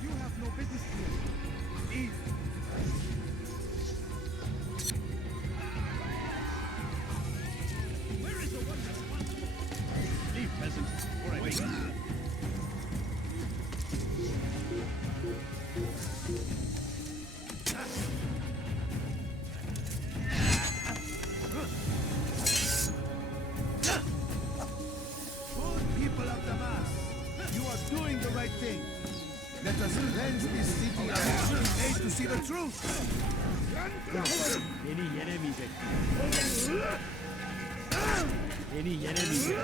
You have no business here. Leave. Where is the one responsible? Leave, peasant, or I wait. Good people of Damas, you are doing the right thing. Let us cleanse this city of its aid to see the truth. Beni yenemeyecek. Beni yenemeyecek.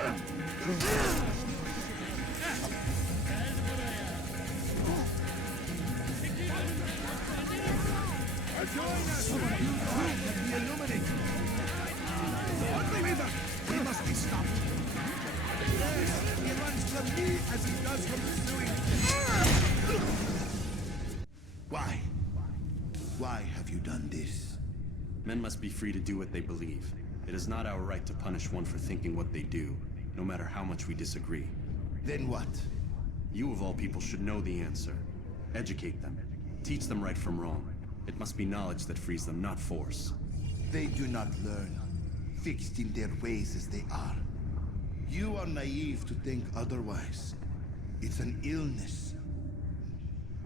Join us! You can be illuminated. Unbeliever, we must be stopped. Yes, he runs from me as he does from the sewing. Why? Why have you done this? Men must be free to do what they believe. It is not our right to punish one for thinking what they do, no matter how much we disagree. Then what? You of all people should know the answer. Educate them. Teach them right from wrong. It must be knowledge that frees them, not force. They do not learn, fixed in their ways as they are. You are naive to think otherwise. It's an illness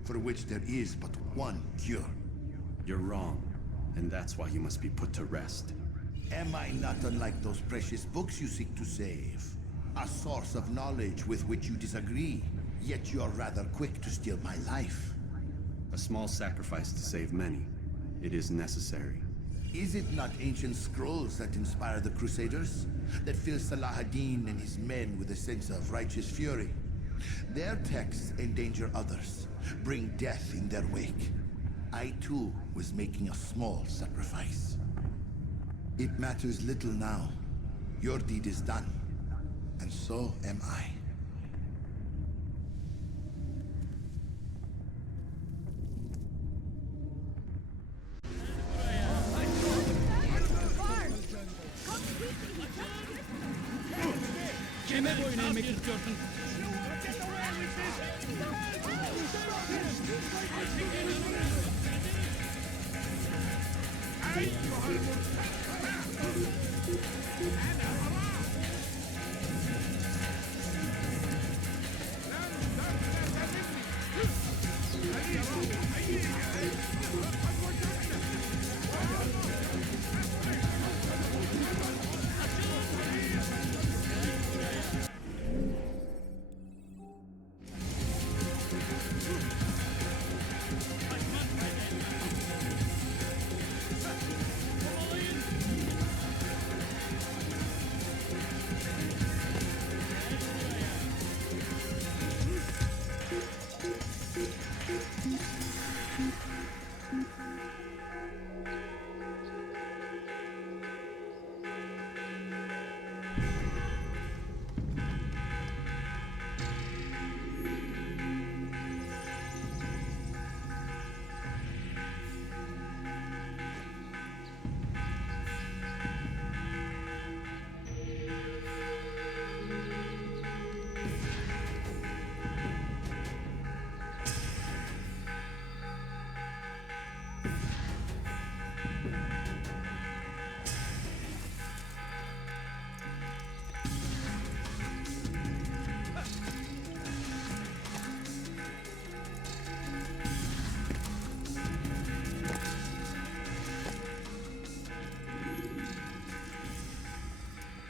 for which there is but one cure. You're wrong, and that's why you must be put to rest. Am I not unlike those precious books you seek to save? A source of knowledge with which you disagree, yet you're rather quick to steal my life. A small sacrifice to save many. It is necessary. Is it not ancient scrolls that inspire the Crusaders? That fill Salah ad-Din and his men with a sense of righteous fury? Their texts endanger others, bring death in their wake. I too was making a small sacrifice. It matters little now. Your deed is done, and so am I. Kime boyun eğmek istiyorsun?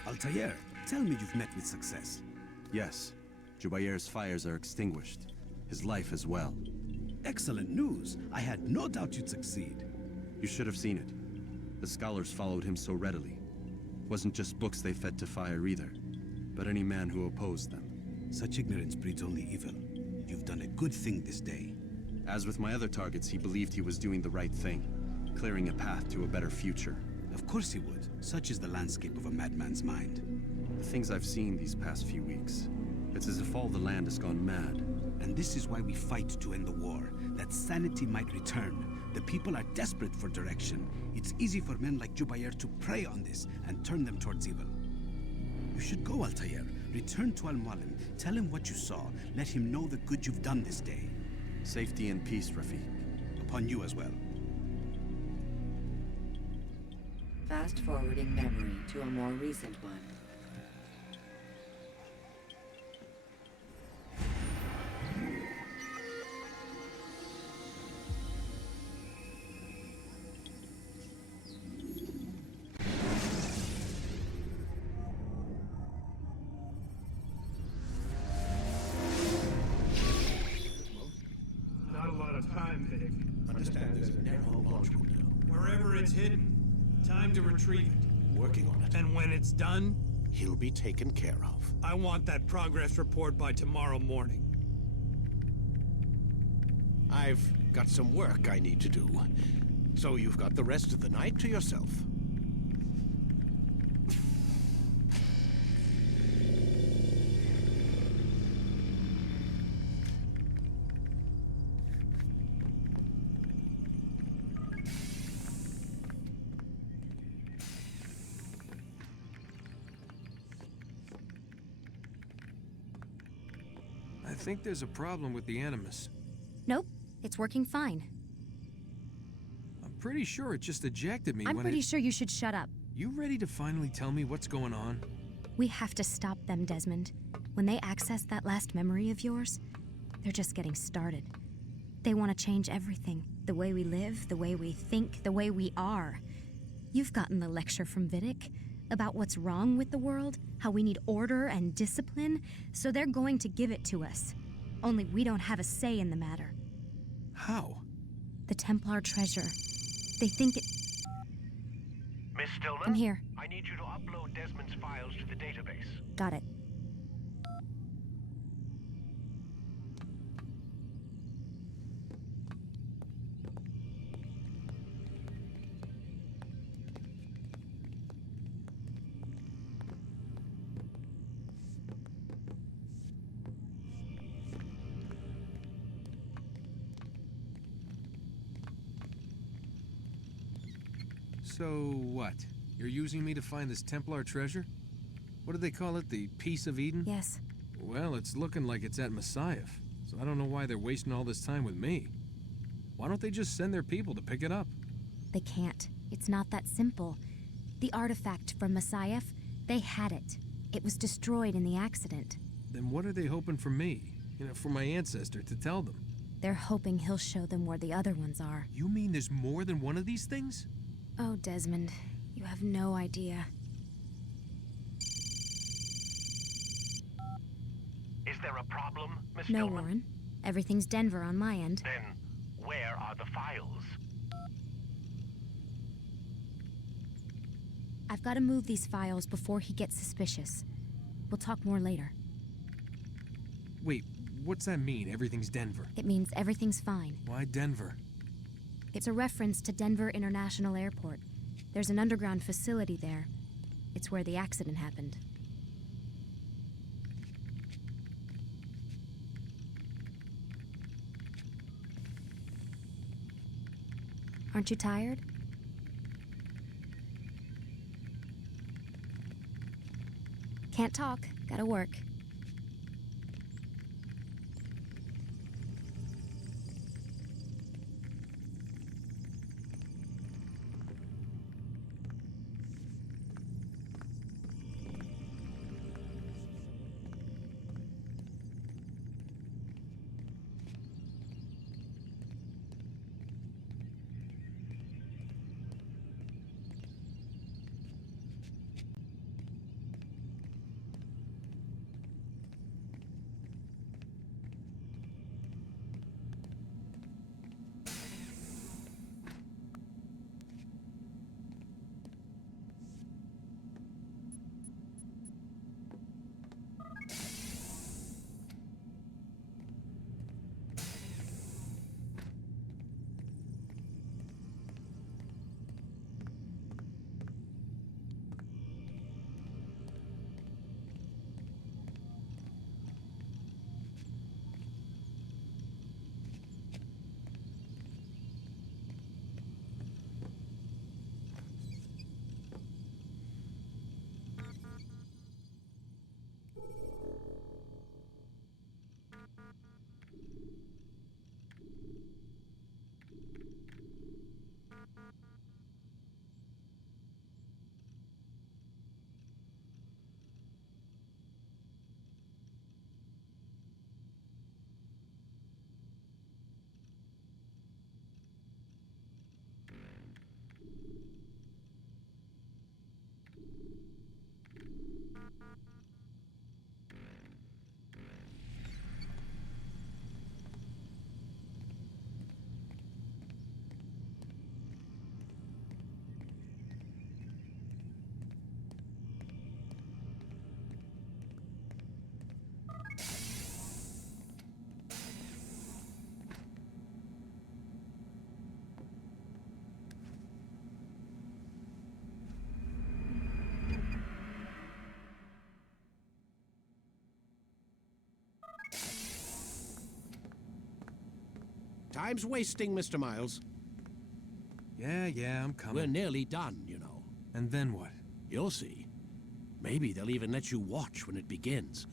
Altair, tell me you've met with success. Yes. Jubair's fires are extinguished. His life as well. Excellent news. I had no doubt you'd succeed. You should have seen it. The scholars followed him so readily. Wasn't just books they fed to fire either, but any man who opposed them. Such ignorance breeds only evil. You've done a good thing this day. As with my other targets, he believed he was doing the right thing, clearing a path to a better future. Of course he would. Such is the landscape of a madman's mind. The things I've seen these past few weeks, it's as if all the land has gone mad. And this is why we fight to end the war, that sanity might return. The people are desperate for direction. It's easy for men like Jubair to prey on this and turn them towards evil. You should go, Altair. Return to Al-Mualim. Tell him what you saw. Let him know the good you've done this day. Safety and peace, Rafiq. Upon you as well. Fast-forwarding memory to a more recent one. Not a lot of time, Vic. Understand there's a narrow launch window. Wherever it's hidden, time to retrieve it. Working on it. And when it's done, He'll be taken care of. I want that progress report by tomorrow morning. I've got some work I need to do. So you've got the rest of the night to yourself. I think there's a problem with the Animus. Nope, it's working fine. I'm pretty sure it just ejected me I'm when pretty sure you should shut up. You ready to finally tell me what's going on? We have to stop them, Desmond. When they access that last memory of yours, they're just getting started. They want to change everything. The way we live, the way we think, the way we are. You've gotten the lecture from Vidic about what's wrong with the world, how we need order and discipline, so they're going to give it to us. Only we don't have a say in the matter. How? The Templar treasure. They think it... Miss Stillman? I'm here. I need you to upload Desmond's files to the database. Got it. So what? You're using me to find this Templar treasure? What do they call it? The Peace of Eden? Yes. Well, it's looking like it's at Messiah, so I don't know why they're wasting all this time with me. Why don't they just send their people to pick it up? They can't. It's not that simple. The artifact from Messiah, they had it. It was destroyed in the accident. Then what are they hoping for me? You know, for my ancestor to tell them? They're hoping he'll show them where the other ones are. You mean there's more than one of these things? Oh, Desmond, you have no idea. Is there a problem, Miss No, Stillman? Warren. Everything's Denver on my end. Then, where are the files? I've got to move these files before he gets suspicious. We'll talk more later. Wait, what's that mean, everything's Denver? It means everything's fine. Why Denver? It's a reference to Denver International Airport. There's an underground facility there. It's where the accident happened. Aren't you tired? Can't talk. Gotta work. Time's wasting, Mr. Miles. Yeah, I'm coming. We're nearly done, you know. And then what? You'll see. Maybe they'll even let you watch when it begins.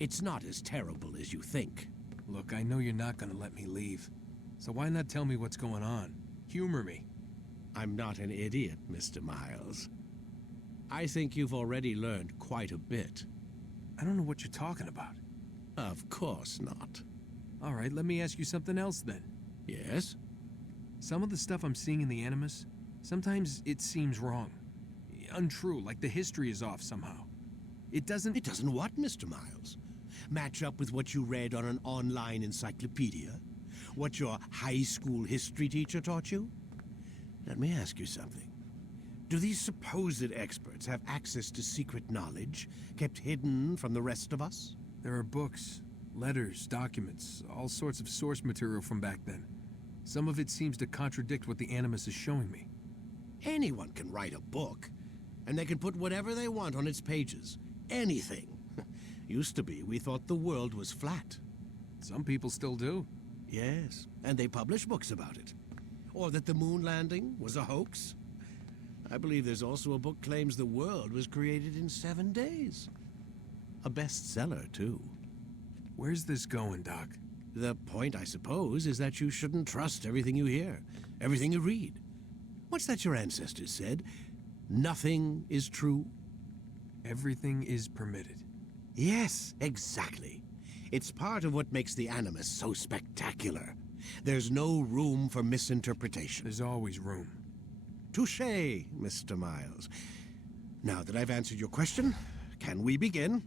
It's not as terrible as you think. Look, I know you're not gonna let me leave. So why not tell me what's going on? Humor me. I'm not an idiot, Mr. Miles. I think you've already learned quite a bit. I don't know what you're talking about. Of course not. All right, let me ask you something else then. Yes? Some of the stuff I'm seeing in the Animus, sometimes it seems wrong. Untrue, like the history is off somehow. It doesn't... It doesn't what, Mr. Miles? Match up with what you read on an online encyclopedia? What your high school history teacher taught you? Let me ask you something. Do these supposed experts have access to secret knowledge kept hidden from the rest of us? There are books, letters, documents, all sorts of source material from back then. Some of it seems to contradict what the Animus is showing me. Anyone can write a book, and they can put whatever they want on its pages. Anything. Used to be, we thought the world was flat. Some people still do. Yes, and they publish books about it. Or that the moon landing was a hoax. I believe there's also a book claims the world was created in 7 days. A bestseller, too. Where's this going, Doc? The point, I suppose, is that you shouldn't trust everything you hear, everything you read. What's that your ancestors said? Nothing is true? Everything is permitted. Yes, exactly. It's part of what makes the Animus so spectacular. There's no room for misinterpretation. There's always room. Touché, Mr. Miles. Now that I've answered your question, can we begin?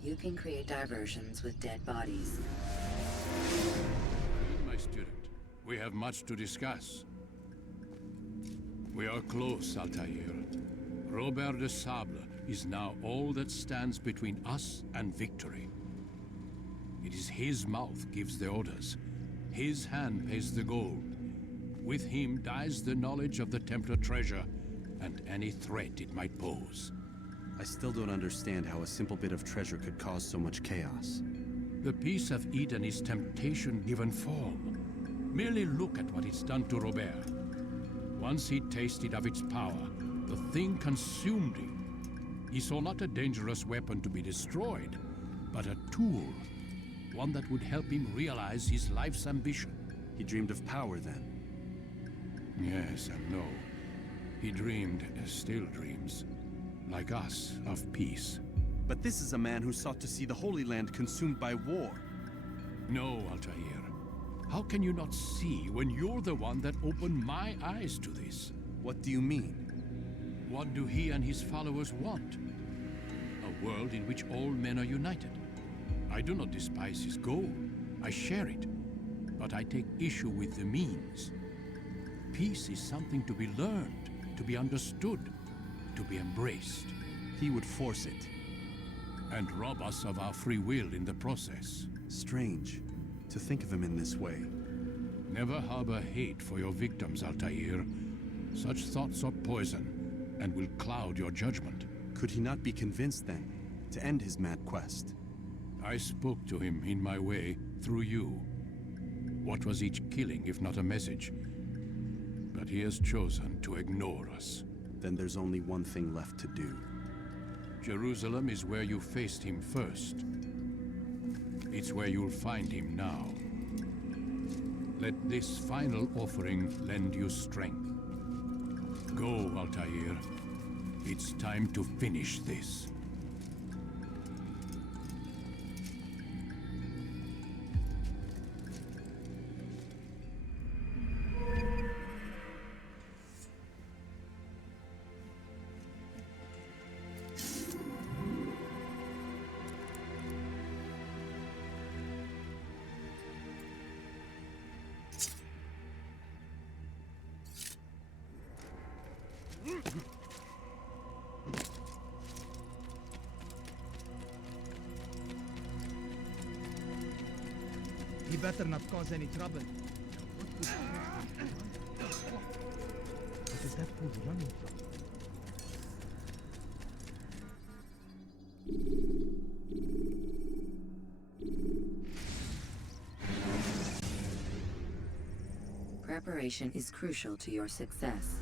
You can create diversions with dead bodies. My student, we have much to discuss. We are close, Altair. Robert de Sable is now all that stands between us and victory. It is his mouth gives the orders. His hand pays the gold. With him dies the knowledge of the Templar treasure and any threat it might pose. I still don't understand how a simple bit of treasure could cause so much chaos. The peace of Eden is temptation given form. Merely look at what it's done to Robert. Once he tasted of its power, the thing consumed him. He saw not a dangerous weapon to be destroyed, but a tool. One that would help him realize his life's ambition. He dreamed of power then? Yes and no. He dreamed, still dreams. Like us, of peace. But this is a man who sought to see the Holy Land consumed by war. No, Altair. How can you not see when you're the one that opened my eyes to this? What do you mean? What do he and his followers want? A world in which all men are united. I do not despise his goal. I share it. But I take issue with the means. Peace is something to be learned, to be understood, to be embraced. He would force it. And rob us of our free will in the process. Strange, to think of him in this way. Never harbor hate for your victims, Altair. Such thoughts are poison, and will cloud your judgment. Could he not be convinced, then, to end his mad quest? I spoke to him in my way, through you. What was each killing, if not a message? But he has chosen to ignore us. Then there's only one thing left to do. Jerusalem is where you faced him first. It's where you'll find him now. Let this final offering lend you strength. Go, Altair. It's time to finish this. He better not cause any trouble. What is that fool running from? Preparation is crucial to your success.